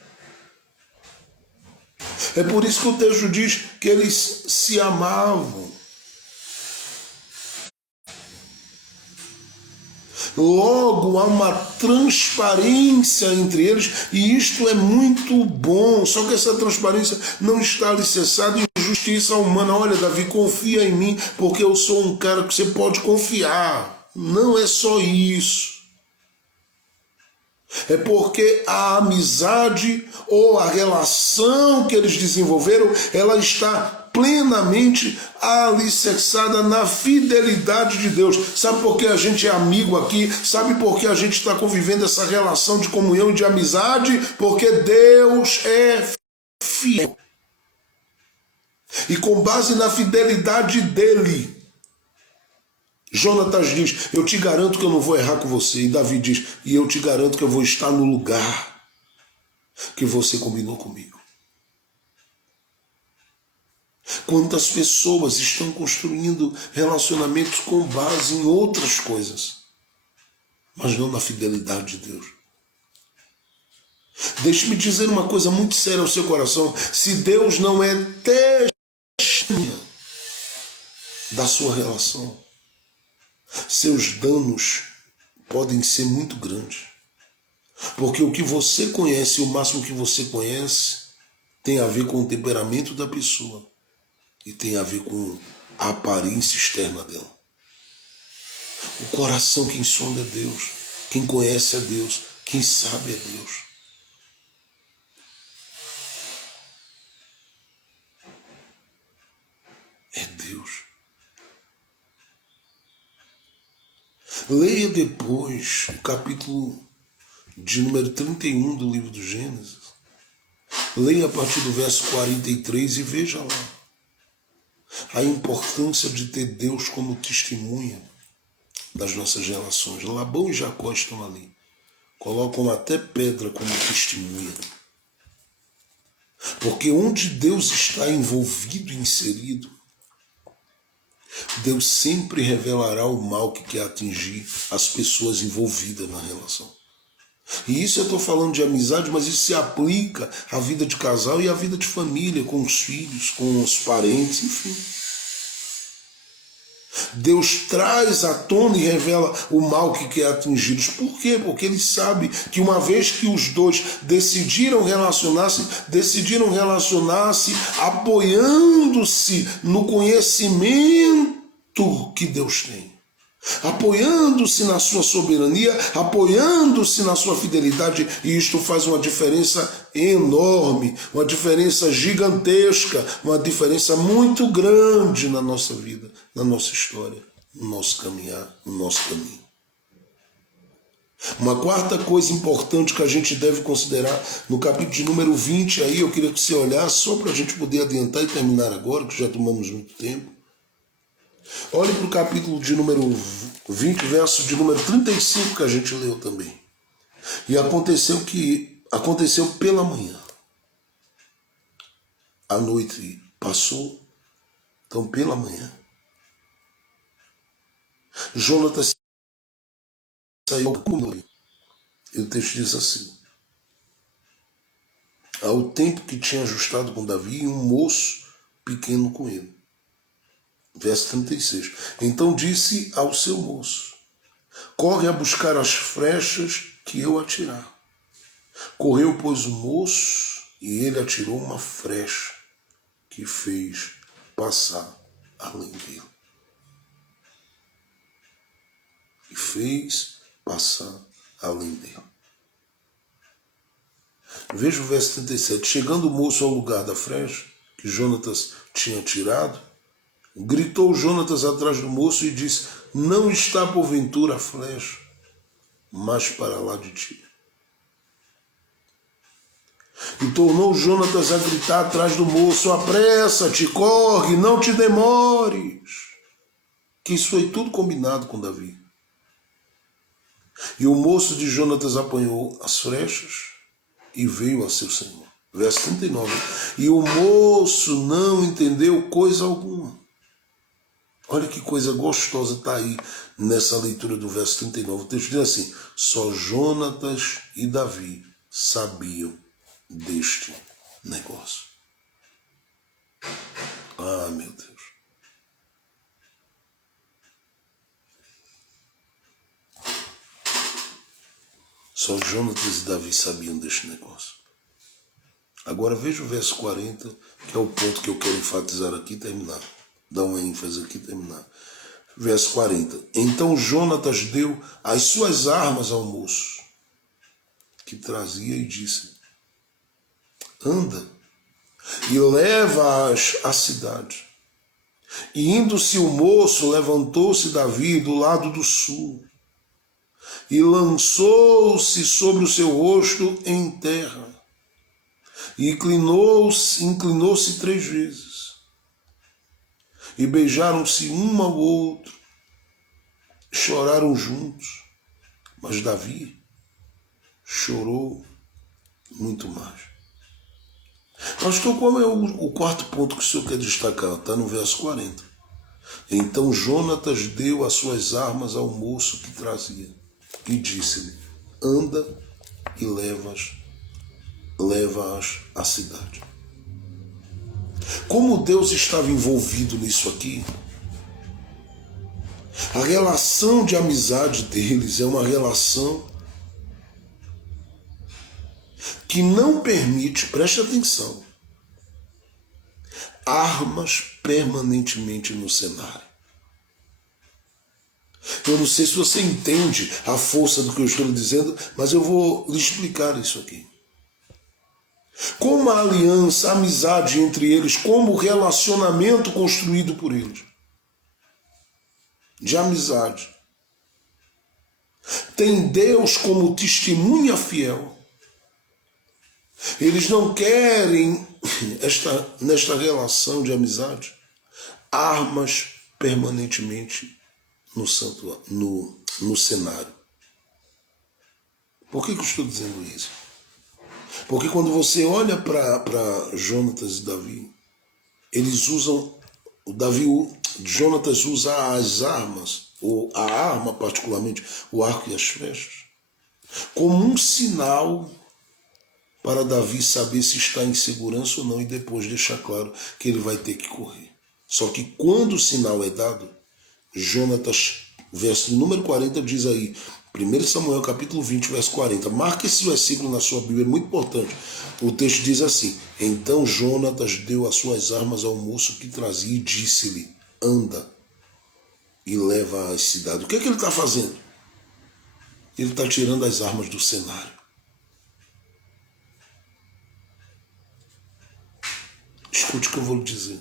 É por isso que o texto diz que eles se amavam. Logo, há uma transparência entre eles, e isto é muito bom. Só que essa transparência não está alicerçada em justiça humana. Olha, Davi, confia em mim, porque eu sou um cara que você pode confiar. Não é só isso. É porque a amizade ou a relação que eles desenvolveram, ela está plenamente alicerçada na fidelidade de Deus. Sabe por que a gente é amigo aqui? Sabe por que a gente está convivendo essa relação de comunhão e de amizade? Porque Deus é fiel. E com base na fidelidade dele, Jonatas diz: eu te garanto que eu não vou errar com você. E Davi diz: e eu te garanto que eu vou estar no lugar que você combinou comigo. Quantas pessoas estão construindo relacionamentos com base em outras coisas, mas não na fidelidade de Deus. Deixe-me dizer uma coisa muito séria ao seu coração: se Deus não é testemunha da sua relação. Seus danos podem ser muito grandes. Porque o que você conhece, o máximo que você conhece, tem a ver com o temperamento da pessoa e tem a ver com a aparência externa dela. O coração, quem sonda é Deus. Quem conhece é Deus. Quem sabe é Deus. É Deus. Leia depois o capítulo de número 31 do livro do Gênesis. Leia a partir do verso 43 e veja lá a importância de ter Deus como testemunha das nossas relações. Labão e Jacó estão ali. Colocam até pedra como testemunha. Porque onde Deus está envolvido e inserido, Deus sempre revelará o mal que quer atingir as pessoas envolvidas na relação. E isso eu estou falando de amizade, mas isso se aplica à vida de casal e à vida de família, com os filhos, com os parentes, enfim. Deus traz à tona e revela o mal que quer atingi-los. Por quê? Porque Ele sabe que uma vez que os dois decidiram relacionar-se apoiando-se no conhecimento que Deus tem. Apoiando-se na sua soberania, apoiando-se na sua fidelidade, e isto faz uma diferença enorme, uma diferença gigantesca, uma diferença muito grande na nossa vida, na nossa história, no nosso caminhar, no nosso caminho. Uma quarta coisa importante que a gente deve considerar no capítulo de número 20, aí eu queria que você olhasse, só para a gente poder adiantar e terminar agora, que já tomamos muito tempo. Olhe para o capítulo de número 20, verso de número 35, que a gente leu também. E aconteceu pela manhã. A noite passou, então pela manhã. Jonatas saiu com ele. E o texto diz assim: ao tempo que tinha ajustado com Davi, um moço pequeno com ele. Verso 36. Então disse ao seu moço: corre a buscar as flechas que eu atirar. Correu, pois, o moço, e ele atirou uma flecha que fez passar além dele. E fez passar além dele. Veja o verso 37. Chegando o moço ao lugar da flecha que Jonatas tinha atirado, gritou Jonatas atrás do moço e disse: não está porventura a flecha, mas para lá de ti. E tornou Jonatas a gritar atrás do moço: apressa-te, corre, não te demores. Que isso foi tudo combinado com Davi. E o moço de Jonatas apanhou as flechas e veio a seu senhor. Verso 39. E o moço não entendeu coisa alguma. Olha que coisa gostosa está aí nessa leitura do verso 39. O texto diz assim: só Jonatas e Davi sabiam deste negócio. Ah, meu Deus. Só Jonatas e Davi sabiam deste negócio. Agora veja o verso 40, que é o ponto que eu quero enfatizar aqui e terminar. Dá uma ênfase aqui e terminar. Verso 40. Então Jonatas deu as suas armas ao moço que trazia e disse: anda e leva-as à cidade. E indo-se o moço, levantou-se Davi do lado do sul e lançou-se sobre o seu rosto em terra e inclinou-se 3 vezes. E beijaram-se um ao outro, choraram juntos, mas Davi chorou muito mais. Pastor, qual é o quarto ponto que o senhor quer destacar? Está no verso 40. Então Jonatas deu as suas armas ao moço que trazia e disse-lhe: anda e leva-as à cidade. Como Deus estava envolvido nisso aqui, A relação de amizade deles é uma relação que não permite, preste atenção, armas permanentemente no cenário. Eu não sei se você entende a força do que eu estou dizendo, mas eu vou lhe explicar isso aqui. Como a aliança, a amizade entre eles, como o relacionamento construído por eles, de amizade, tem Deus como testemunha fiel. Eles não querem, nesta relação de amizade, armas permanentemente no cenário. Por que eu estou dizendo isso? Porque quando você olha para Jonatas e Davi, eles usam, Jonatas usa as armas, ou a arma particularmente, o arco e as flechas, como um sinal para Davi saber se está em segurança ou não e depois deixar claro que ele vai ter que correr. Só que quando o sinal é dado, Jonatas, verso número 40, diz aí, 1 Samuel capítulo 20, verso 40. Marca esse versículo na sua Bíblia, é muito importante. O texto diz assim: então Jonatas deu as suas armas ao moço que trazia e disse-lhe: anda e leva às cidades. O que é que ele está fazendo? Ele está tirando as armas do cenário. Escute o que eu vou lhe dizer.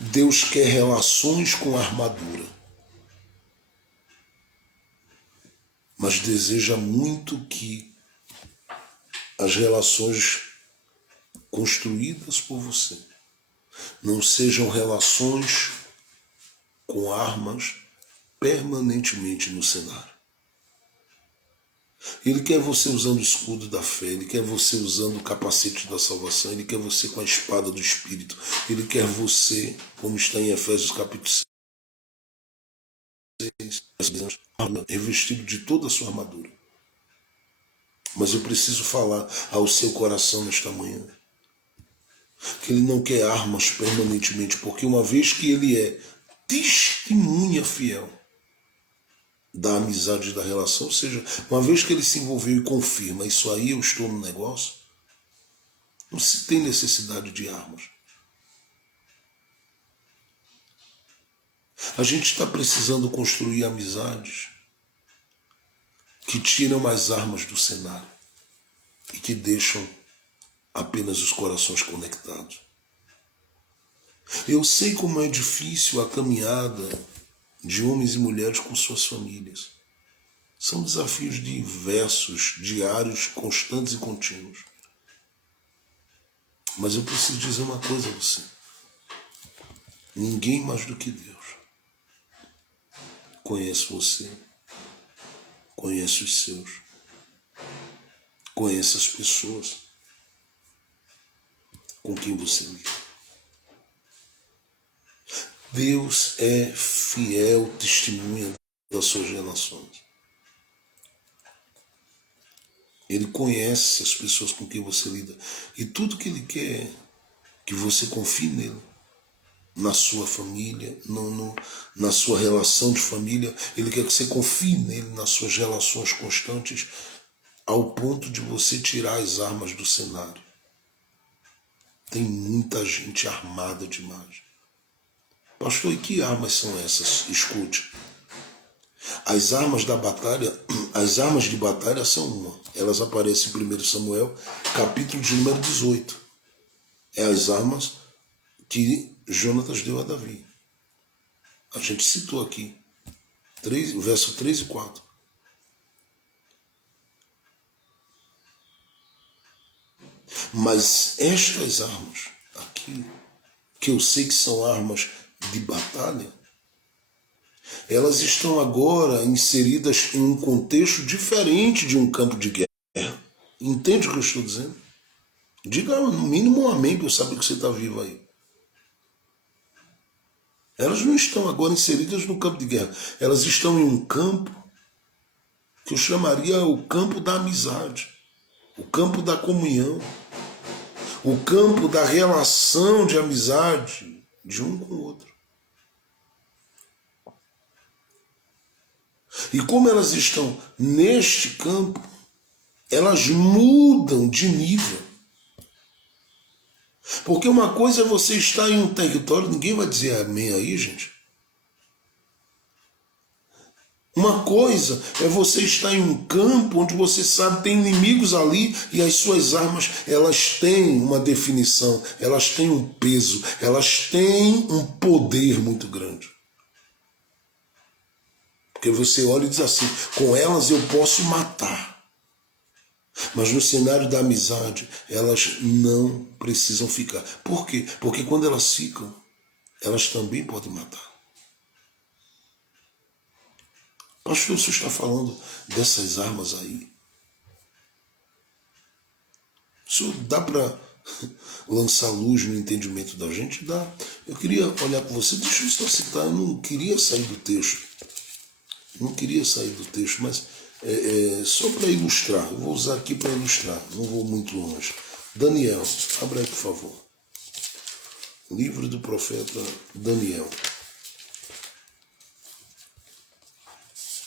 Deus quer relações com armadura, mas deseja muito que as relações construídas por você não sejam relações com armas permanentemente no cenário. Ele quer você usando o escudo da fé, ele quer você usando o capacete da salvação, ele quer você com a espada do Espírito, ele quer você, como está em Efésios capítulo 6, revestido de toda a sua armadura. Mas eu preciso falar ao seu coração nesta manhã que ele não quer armas permanentemente, porque uma vez que ele é testemunha fiel da amizade e da relação, ou seja, uma vez que ele se envolveu e confirma, isso aí eu estou no negócio, não se tem necessidade de armas. A gente está precisando construir amizades que tiram as armas do cenário e que deixam apenas os corações conectados. Eu sei como é difícil a caminhada de homens e mulheres com suas famílias. São desafios diversos, diários, constantes e contínuos. Mas eu preciso dizer uma coisa a você. Ninguém mais do que Deus conhece você, conhece os seus, conhece as pessoas com quem você vive. Deus é fiel testemunha das suas relações. Ele conhece as pessoas com quem você lida. E tudo que Ele quer é que você confie nele, na sua família, na sua relação de família. Ele quer que você confie nele nas suas relações constantes, ao ponto de você tirar as armas do cenário. Tem muita gente armada demais. Pastor, e que armas são essas? Escute. As armas de batalha são uma. Elas aparecem em 1 Samuel, capítulo de número 18. É as armas que Jonatas deu a Davi. A gente citou aqui, verso 3 e 4. Mas estas armas aqui, que eu sei que são armas de batalha, elas estão agora inseridas em um contexto diferente de um campo de guerra. Entende o que eu estou dizendo? Diga no mínimo um amém para eu saber que você está vivo aí. Elas não estão agora inseridas no campo de guerra. Elas estão em um campo que eu chamaria o campo da amizade, o campo da comunhão, o campo da relação de amizade de um com o outro. E como elas estão neste campo, elas mudam de nível. Porque uma coisa é você estar em um território, ninguém vai dizer amém aí, gente. Uma coisa é você estar em um campo onde você sabe que tem inimigos ali e as suas armas, elas têm uma definição, elas têm um peso, elas têm um poder muito grande. Porque você olha e diz assim, com elas eu posso matar. Mas no cenário da amizade, elas não precisam ficar. Por quê? Porque quando elas ficam, elas também podem matar. Pastor, o senhor está falando dessas armas aí? O senhor dá para lançar luz no entendimento da gente? Dá. Eu queria olhar para você, deixa eu só citar, eu não queria sair do texto. Não queria sair do texto, mas só para ilustrar. Eu vou usar aqui para ilustrar, não vou muito longe. Daniel, abra aí, por favor. Livro do profeta Daniel.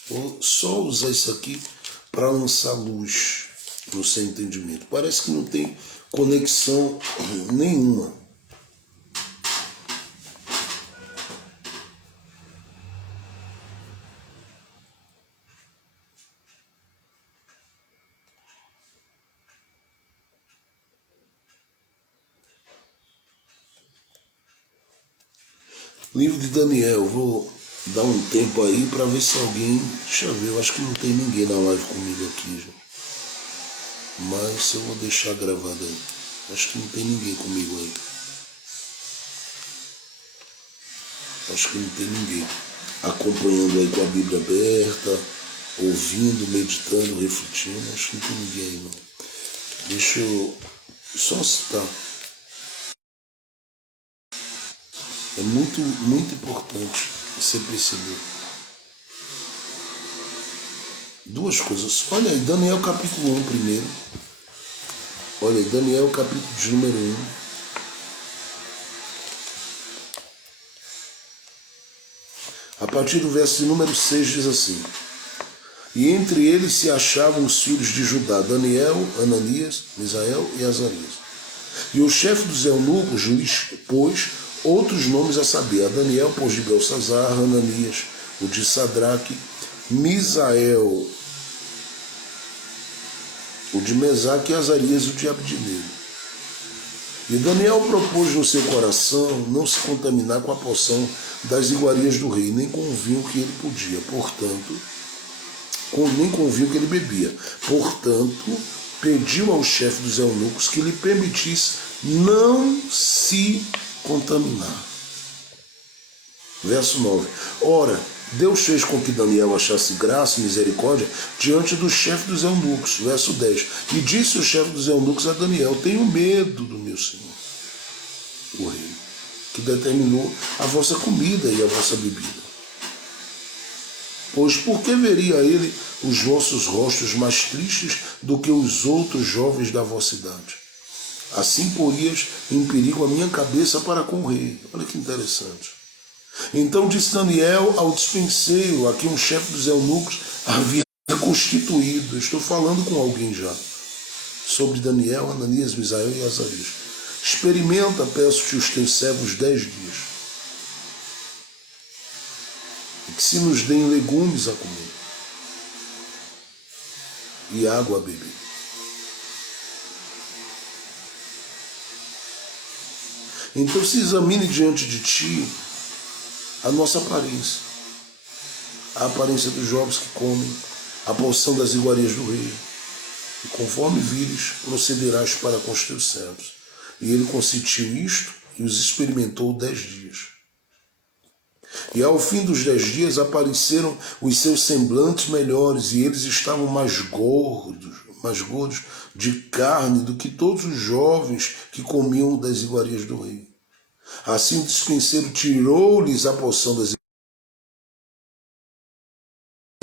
Vou só usar isso aqui para lançar luz no seu entendimento. Parece que não tem conexão nenhuma. Livro de Daniel, vou dar um tempo aí para ver se alguém... Deixa eu ver, eu acho que não tem ninguém na live comigo aqui, gente. Mas eu vou deixar gravado aí. Acho que não tem ninguém comigo aí. Acho que não tem ninguém acompanhando aí com a Bíblia aberta, ouvindo, meditando, refletindo. Acho que não tem ninguém aí, não. Deixa eu só citar. É muito, muito importante você perceber duas coisas. Olha aí, Daniel capítulo 1 primeiro. Olha aí, Daniel capítulo de número 1. A partir do verso de número 6 diz assim: E entre eles se achavam os filhos de Judá, Daniel, Ananias, Misael e Azarias. E o chefe dos eunucos lhes pôs outros nomes a saber. A Daniel pôs de Belsazar, Ananias, o de Sadraque, Misael, o de Mesaque e Azarias, o de Abdinego. E Daniel propôs no seu coração não se contaminar com a porção das iguarias do rei, nem com o vinho que ele podia, portanto, nem com o vinho que ele bebia. Portanto, pediu ao chefe dos eunucos que lhe permitisse não se contaminar. Verso 9. Ora, Deus fez com que Daniel achasse graça e misericórdia diante do chefe dos eunucos. Verso 10. E disse o chefe dos eunucos a Daniel: tenho medo do meu senhor, o rei, que determinou a vossa comida e a vossa bebida. Pois por que veria ele os vossos rostos mais tristes do que os outros jovens da vossa idade? Assim porias em perigo a minha cabeça para com o rei. Olha que interessante. Então disse Daniel ao dispenseiro, a quem um chefe dos eunucos havia constituído. Estou falando com alguém já. Sobre Daniel, Ananias, Misael e Azarias. Experimenta, peço-te, os teus servos 10 dias. E que se nos deem legumes a comer e água a beber. Então se examine diante de ti a nossa aparência, a aparência dos jovens que comem, a porção das iguarias do rei. E conforme vires, procederás para com os teus servos. E ele consentiu isto e os experimentou 10 dias. E ao fim dos 10 dias apareceram os seus semblantes melhores, e eles estavam mais gordos de carne do que todos os jovens que comiam das iguarias do rei. Assim o dispenseiro tirou-lhes a porção das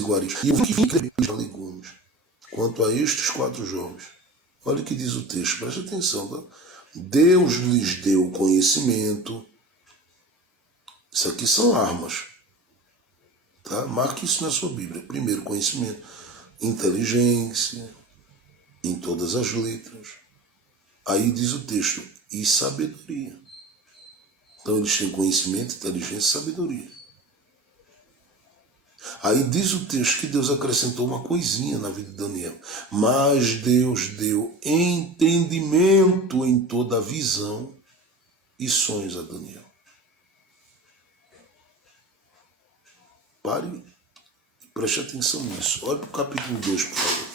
iguarias e o vinho legumes. Quanto a estes 4 jovens, olha o que diz o texto, preste atenção, tá? Deus lhes deu conhecimento. Isso aqui são armas. Tá? Marque isso na sua Bíblia. Primeiro, conhecimento. Inteligência, em todas as letras. Aí diz o texto, e sabedoria. Então eles têm conhecimento, inteligência e sabedoria. Aí diz o texto que Deus acrescentou uma coisinha na vida de Daniel. Mas Deus deu entendimento em toda a visão e sonhos a Daniel. Pare e preste atenção nisso. Olha para o capítulo 2, por favor.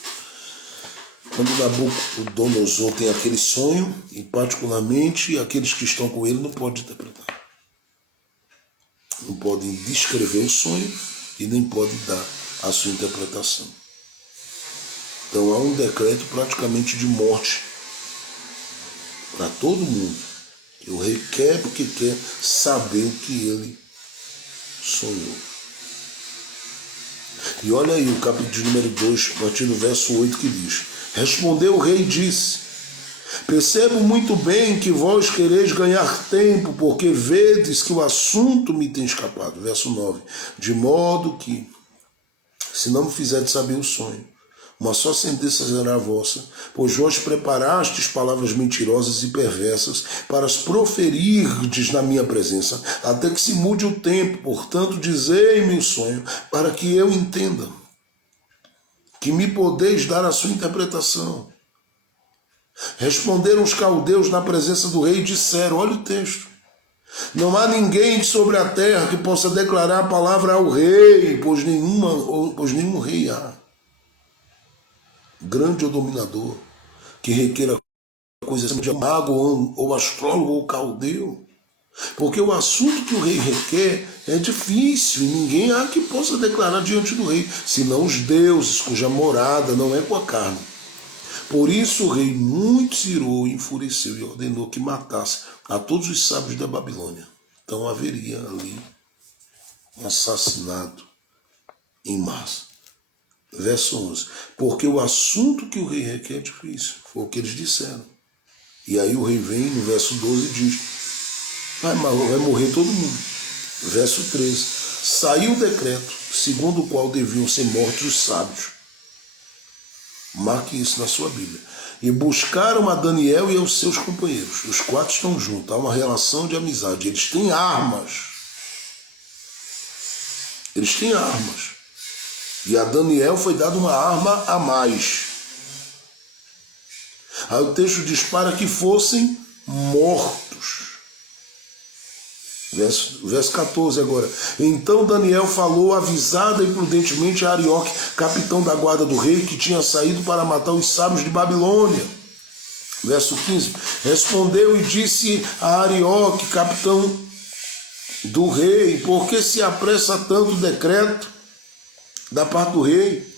Quando Nabucodonosor tem aquele sonho, e particularmente aqueles que estão com ele não podem interpretar. Não podem descrever o sonho e nem podem dar a sua interpretação. Então há um decreto praticamente de morte para todo mundo. O rei quer porque quer saber o que ele sonhou. E olha aí o capítulo de número 2, a partir do verso 8, que diz: Respondeu o rei e disse: Percebo muito bem que vós quereis ganhar tempo, porque vedes que o assunto me tem escapado. Verso 9. De modo que, se não me fizerdes saber o sonho, uma só sentença será vossa, pois vós preparastes palavras mentirosas e perversas para as proferirdes na minha presença, até que se mude o tempo. Portanto, dizei-me o sonho, para que eu entenda, que me podeis dar a sua interpretação. Responderam os caldeus na presença do rei e disseram, olha o texto, não há ninguém sobre a terra que possa declarar a palavra ao rei, pois nenhum rei há, grande ou dominador, que requeira coisa de mago ou astrólogo ou caldeu, porque o assunto que o rei requer é difícil e ninguém há que possa declarar diante do rei, senão os deuses cuja morada não é com a carne. Por isso o rei muito se irou e enfureceu e ordenou que matasse a todos os sábios da Babilônia. Então haveria ali um assassinato em massa. Verso 11. Porque o assunto que o rei requer é difícil. Foi o que eles disseram. E aí o rei vem no verso 12 e diz, vai morrer todo mundo. Verso 13. Saiu o decreto, segundo o qual deviam ser mortos os sábios. Marque isso na sua Bíblia. E buscaram a Daniel e aos seus companheiros. Os quatro estão juntos. Há uma relação de amizade. Eles têm armas. Eles têm armas. E a Daniel foi dada uma arma a mais. Aí o texto diz para que fossem mortos. Verso 14 agora. Então Daniel falou avisada e prudentemente a Arioque, capitão da guarda do rei, que tinha saído para matar os sábios de Babilônia. Verso 15. Respondeu e disse a Arioque, capitão do rei, por que se apressa tanto o decreto da parte do rei?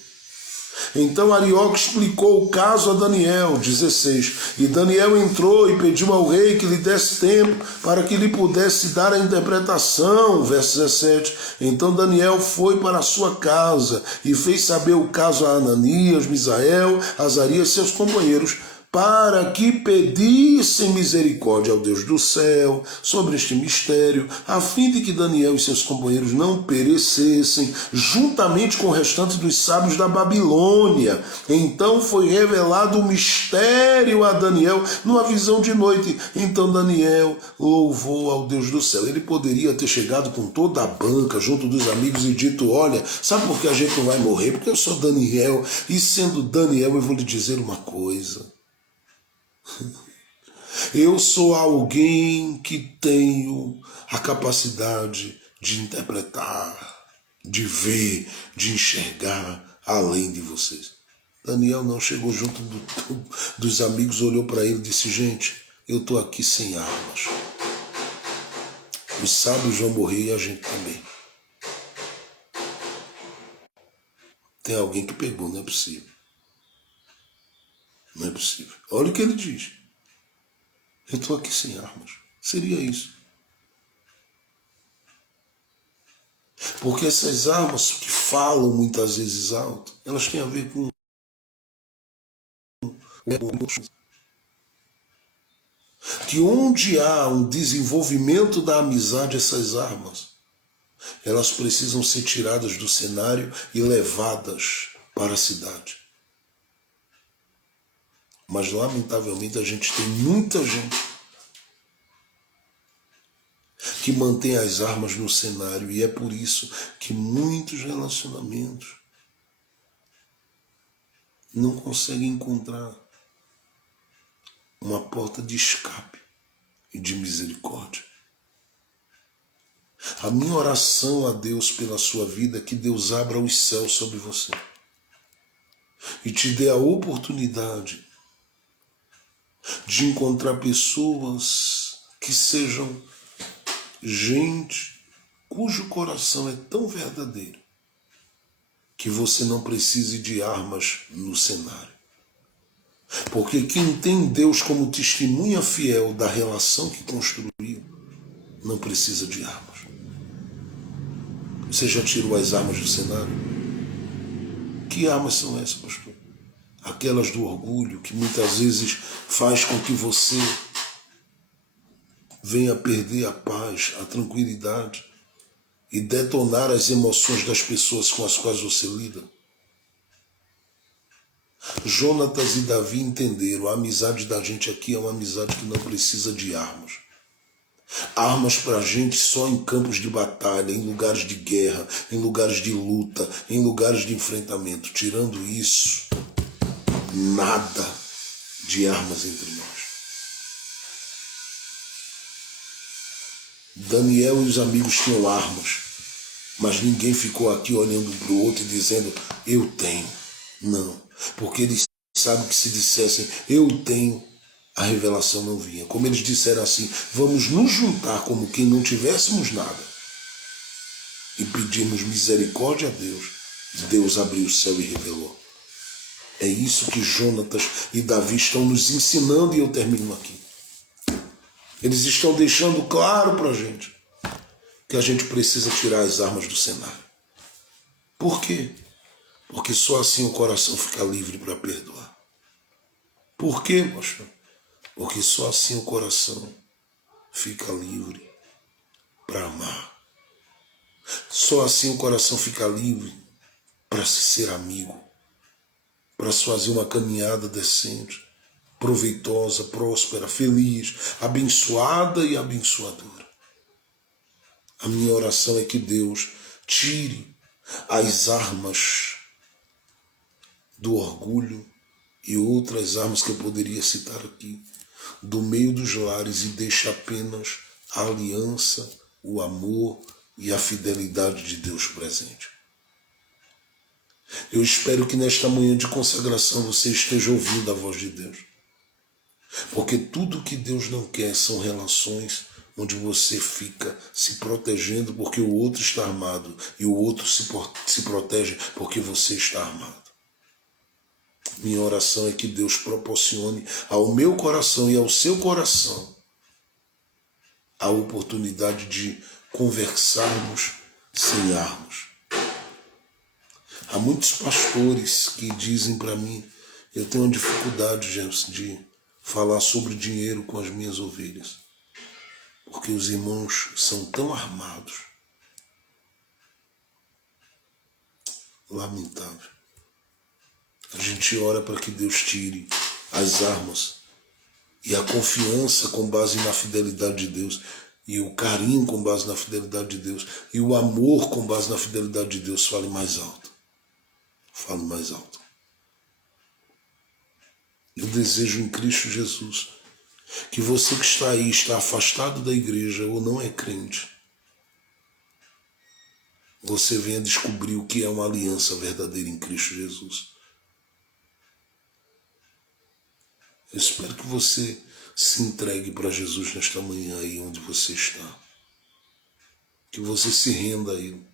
Então Arioque explicou o caso a Daniel, 16. E Daniel entrou e pediu ao rei que lhe desse tempo para que lhe pudesse dar a interpretação, verso 17. Então Daniel foi para a sua casa e fez saber o caso a Ananias, Misael, Azarias e seus companheiros, para que pedissem misericórdia ao Deus do céu sobre este mistério, a fim de que Daniel e seus companheiros não perecessem, juntamente com o restante dos sábios da Babilônia. Então foi revelado o mistério a Daniel numa visão de noite. Então Daniel louvou ao Deus do céu. Ele poderia ter chegado com toda a banca junto dos amigos e dito, olha, sabe por que a gente não vai morrer? Porque eu sou Daniel, e sendo Daniel eu vou lhe dizer uma coisa. Eu sou alguém que tenho a capacidade de interpretar, de ver, de enxergar além de vocês. Daniel não chegou junto dos amigos, olhou para ele e disse, gente, eu estou aqui sem armas. Os sábios vão morrer e a gente também. Tem alguém que pegou, não é possível. Não é possível. Olha o que ele diz. Eu estou aqui sem armas. Seria isso. Porque essas armas que falam muitas vezes alto, elas têm a ver com que onde há um desenvolvimento da amizade, essas armas Elas precisam ser tiradas do cenário e levadas para a cidade. Mas, lamentavelmente, a gente tem muita gente que mantém as armas no cenário, e é por isso que muitos relacionamentos não conseguem encontrar uma porta de escape e de misericórdia. A minha oração a Deus pela sua vida é que Deus abra os céus sobre você e te dê a oportunidade de encontrar pessoas que sejam gente cujo coração é tão verdadeiro que você não precise de armas no cenário. Porque quem tem Deus como testemunha fiel da relação que construiu, não precisa de armas. Você já tirou as armas do cenário? Que armas são essas, pastor? Aquelas do orgulho, que muitas vezes faz com que você venha perder a paz, a tranquilidade e detonar as emoções das pessoas com as quais você lida. Jonatas e Davi entenderam, a amizade da gente aqui é uma amizade que não precisa de armas. Armas para a gente só em campos de batalha, em lugares de guerra, em lugares de luta, em lugares de enfrentamento. Tirando isso, nada de armas entre nós. Daniel e os amigos tinham armas, mas ninguém ficou aqui olhando para o outro e dizendo, eu tenho. Não, porque eles sabem que se dissessem, eu tenho, a revelação não vinha. Como eles disseram assim, vamos nos juntar como quem não tivéssemos nada e pedirmos misericórdia a Deus. Deus abriu o céu e revelou. É isso que Jonatas e Davi estão nos ensinando, e eu termino aqui. Eles estão deixando claro para a gente que a gente precisa tirar as armas do cenário. Por quê? Porque só assim o coração fica livre para perdoar. Por quê, pastor? Porque só assim o coração fica livre para amar. Só assim o coração fica livre para ser amigo, para fazer uma caminhada decente, proveitosa, próspera, feliz, abençoada e abençoadora. A minha oração é que Deus tire as armas do orgulho e outras armas que eu poderia citar aqui do meio dos lares e deixe apenas a aliança, o amor e a fidelidade de Deus presente. Eu espero que nesta manhã de consagração você esteja ouvindo a voz de Deus. Porque tudo que Deus não quer são relações onde você fica se protegendo porque o outro está armado e o outro se protege porque você está armado. Minha oração é que Deus proporcione ao meu coração e ao seu coração a oportunidade de conversarmos sem armas. Há muitos pastores que dizem para mim, eu tenho uma dificuldade, James, de falar sobre dinheiro com as minhas ovelhas, porque os irmãos são tão armados. Lamentável. A gente ora para que Deus tire as armas e a confiança com base na fidelidade de Deus, e o carinho com base na fidelidade de Deus, e o amor com base na fidelidade de Deus fale mais alto. Fale mais alto. Eu desejo em Cristo Jesus que você que está aí, está afastado da igreja ou não é crente, você venha descobrir o que é uma aliança verdadeira em Cristo Jesus. Eu espero que você se entregue para Jesus nesta manhã aí onde você está. Que você se renda a Ele.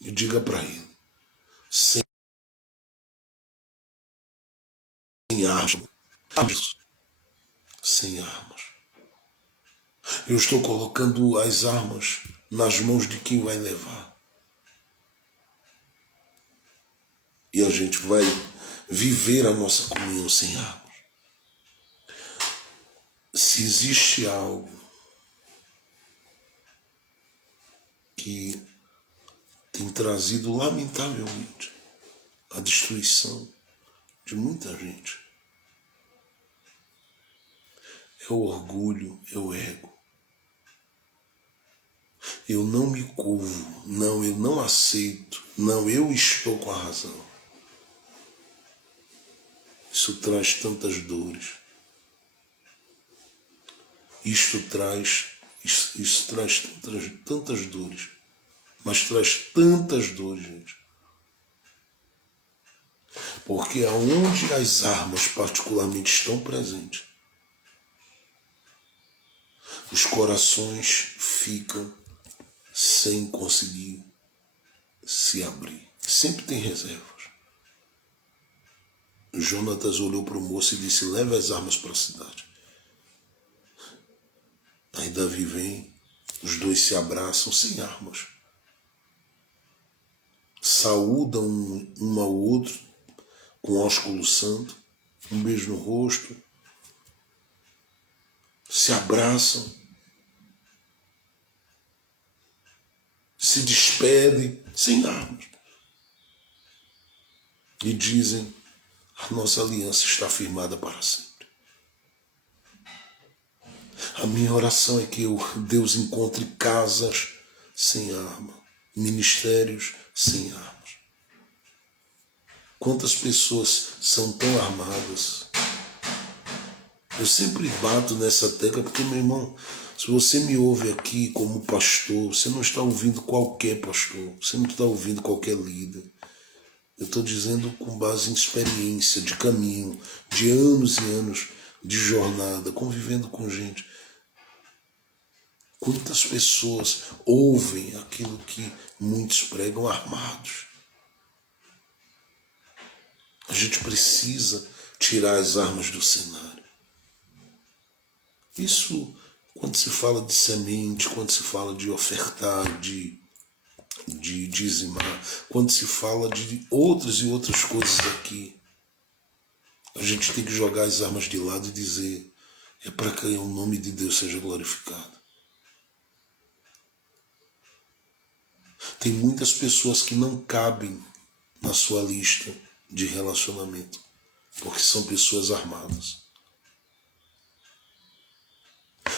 E diga para Ele, sem armas. Sem armas. Eu estou colocando as armas nas mãos de quem vai levar. E a gente vai viver a nossa comunhão sem armas. Se existe algo que tem trazido, lamentavelmente, a destruição de muita gente. É o orgulho, é o ego. Eu não me curvo, não, eu não aceito, não, eu estou com a razão. Isso traz tantas dores. Isso traz tantas dores. Mas traz tantas dores, gente. Porque aonde as armas particularmente estão presentes, os corações ficam sem conseguir se abrir. Sempre tem reservas. Jonatas olhou para o moço e disse: leve as armas para a cidade. Aí Davi vem, os dois se abraçam sem armas. Saúdam um ao outro com ósculo santo, um beijo no rosto, se abraçam, se despedem sem armas e dizem: a nossa aliança está firmada para sempre. A minha oração é que Deus encontre casas sem arma, ministérios sem armas. Quantas pessoas são tão armadas? Eu sempre bato nessa tecla porque, meu irmão, se você me ouve aqui como pastor, você não está ouvindo qualquer pastor, você não está ouvindo qualquer líder. Eu estou dizendo com base em experiência, de caminho, de anos e anos de jornada, convivendo com gente. Quantas pessoas ouvem aquilo que muitos pregam armados? A gente precisa tirar as armas do cenário. Isso, quando se fala de semente, quando se fala de ofertar, de dizimar, quando se fala de outras e outras coisas aqui, a gente tem que jogar as armas de lado e dizer: é para que o nome de Deus seja glorificado. Tem muitas pessoas que não cabem na sua lista de relacionamento, porque são pessoas armadas.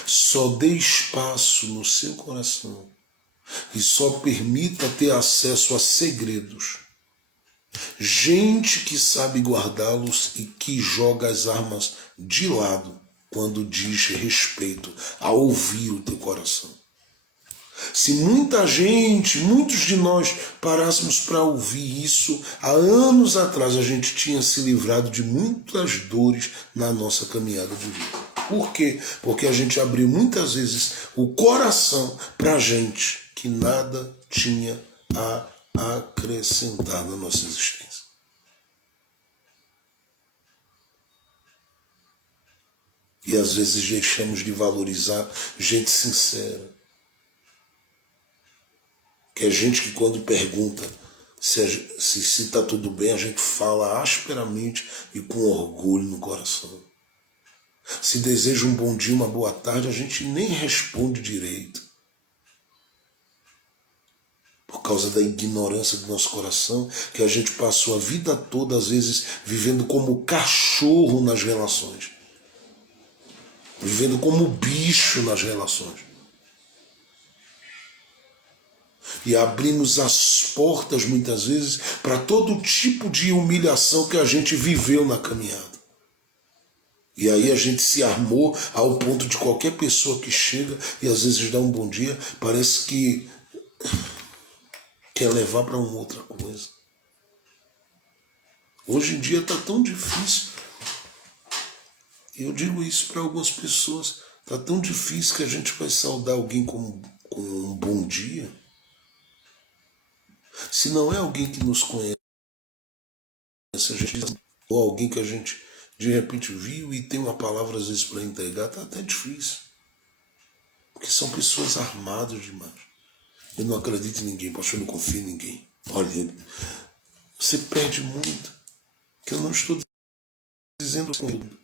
Só dê espaço no seu coração e só permita ter acesso a segredos. Gente que sabe guardá-los e que joga as armas de lado quando diz respeito a ouvir o teu coração. Se muita gente, muitos de nós parássemos para ouvir isso, há anos atrás a gente tinha se livrado de muitas dores na nossa caminhada de vida. Por quê? Porque a gente abriu muitas vezes o coração para gente que nada tinha a acrescentar na nossa existência. E às vezes deixamos de valorizar gente sincera. Que é gente que quando pergunta se está tudo bem, a gente fala asperamente e com orgulho no coração. Se deseja um bom dia, uma boa tarde, a gente nem responde direito. Por causa da ignorância do nosso coração, que a gente passou a vida toda, às vezes, vivendo como cachorro nas relações. Vivendo como bicho nas relações. E abrimos as portas, muitas vezes, para todo tipo de humilhação que a gente viveu na caminhada. E aí a gente se armou ao ponto de qualquer pessoa que chega e às vezes dá um bom dia, parece que quer levar para uma outra coisa. Hoje em dia está tão difícil. Eu digo isso para algumas pessoas. Está tão difícil que a gente vai saudar alguém com um bom dia. Se não é alguém que nos conhece, a gente, ou alguém que a gente de repente viu e tem uma palavra às vezes para entregar, está até difícil. Porque são pessoas armadas demais. Eu não acredito em ninguém, pastor, eu não confio em ninguém. Olha, você perde muito. Que eu não estou dizendo com ele.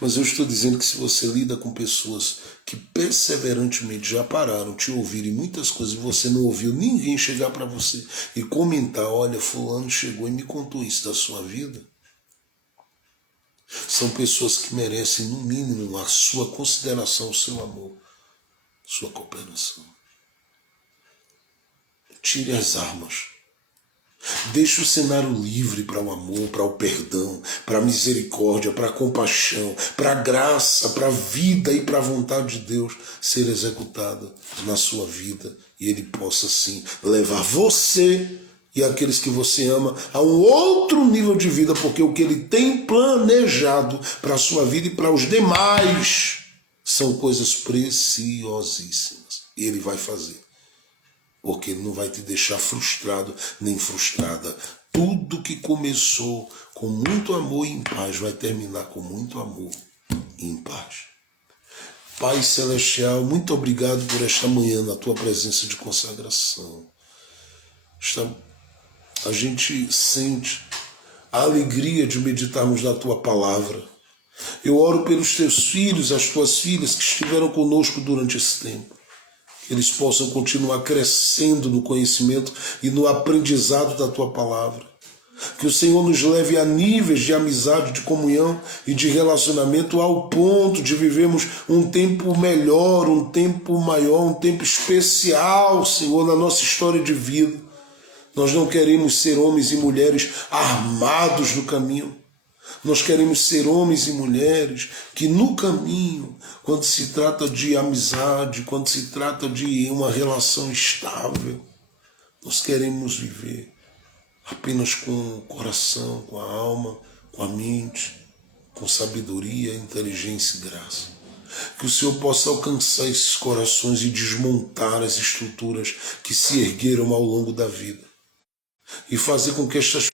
Mas eu estou dizendo que se você lida com pessoas que perseverantemente já pararam, te ouvirem muitas coisas e você não ouviu ninguém chegar para você e comentar, olha, fulano chegou e me contou isso da sua vida, são pessoas que merecem, no mínimo, a sua consideração, o seu amor, sua cooperação. Tire as armas. Deixe o cenário livre para o amor, para o perdão, para a misericórdia, para a compaixão, para a graça, para a vida e para a vontade de Deus ser executada na sua vida. E Ele possa, sim, levar você e aqueles que você ama a um outro nível de vida, porque o que Ele tem planejado para a sua vida e para os demais são coisas preciosíssimas. E Ele vai fazer. Porque Ele não vai te deixar frustrado nem frustrada. Tudo que começou com muito amor e em paz vai terminar com muito amor e em paz. Pai Celestial, muito obrigado por esta manhã na Tua presença de consagração. A gente sente a alegria de meditarmos na Tua palavra. Eu oro pelos Teus filhos, as Tuas filhas que estiveram conosco durante esse tempo. Que eles possam continuar crescendo no conhecimento e no aprendizado da Tua palavra. Que o Senhor nos leve a níveis de amizade, de comunhão e de relacionamento ao ponto de vivermos um tempo melhor, um tempo maior, um tempo especial, Senhor, na nossa história de vida. Nós não queremos ser homens e mulheres armados no caminho. Nós queremos ser homens e mulheres que no caminho, quando se trata de amizade, quando se trata de uma relação estável, nós queremos viver apenas com o coração, com a alma, com a mente, com sabedoria, inteligência e graça. Que o Senhor possa alcançar esses corações e desmontar as estruturas que se ergueram ao longo da vida. E fazer com que estas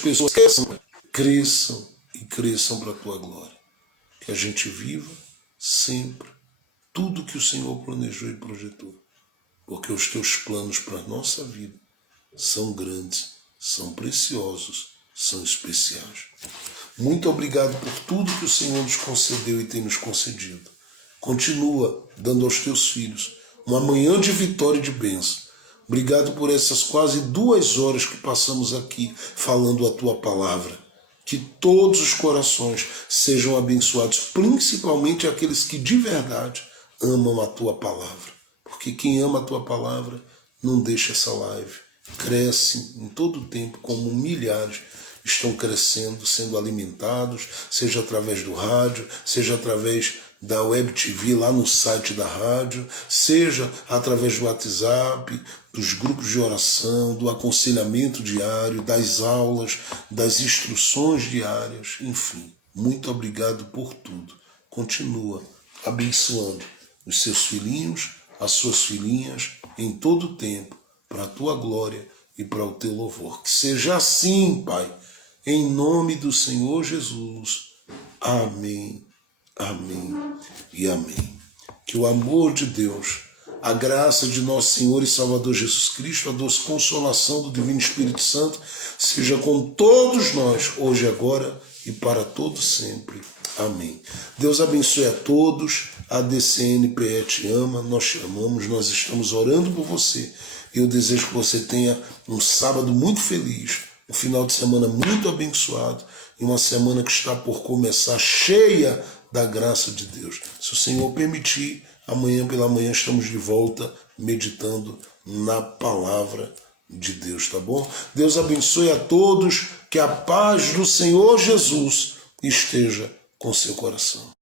pessoas cresçam e cresçam para a Tua glória. Que a gente viva sempre tudo que o Senhor planejou e projetou. Porque os Teus planos para a nossa vida são grandes, são preciosos, são especiais. Muito obrigado por tudo que o Senhor nos concedeu e tem nos concedido. Continua dando aos Teus filhos uma manhã de vitória e de bênção. Obrigado por essas quase 2 horas que passamos aqui falando a Tua palavra. Que todos os corações sejam abençoados, principalmente aqueles que de verdade amam a Tua palavra. Porque quem ama a Tua palavra não deixa essa live. Cresce em todo o tempo, como milhares estão crescendo, sendo alimentados, seja através do rádio, seja através da Web TV lá no site da rádio, seja através do WhatsApp, dos grupos de oração, do aconselhamento diário, das aulas, das instruções diárias, enfim. Muito obrigado por tudo. Continua abençoando os seus filhinhos, as suas filhinhas, em todo o tempo, para a Tua glória e para o Teu louvor. Que seja assim, Pai, em nome do Senhor Jesus. Amém. Amém e amém. Que o amor de Deus, a graça de nosso Senhor e Salvador Jesus Cristo, a doce consolação do Divino Espírito Santo, seja com todos nós, hoje, agora e para todo sempre. Amém. Deus abençoe a todos. A DCNPE te ama, nós te amamos, nós estamos orando por você. Eu desejo que você tenha um sábado muito feliz, um final de semana muito abençoado e uma semana que está por começar cheia da graça de Deus. Se o Senhor permitir, amanhã pela manhã estamos de volta meditando na palavra de Deus, tá bom? Deus abençoe a todos, que a paz do Senhor Jesus esteja com seu coração.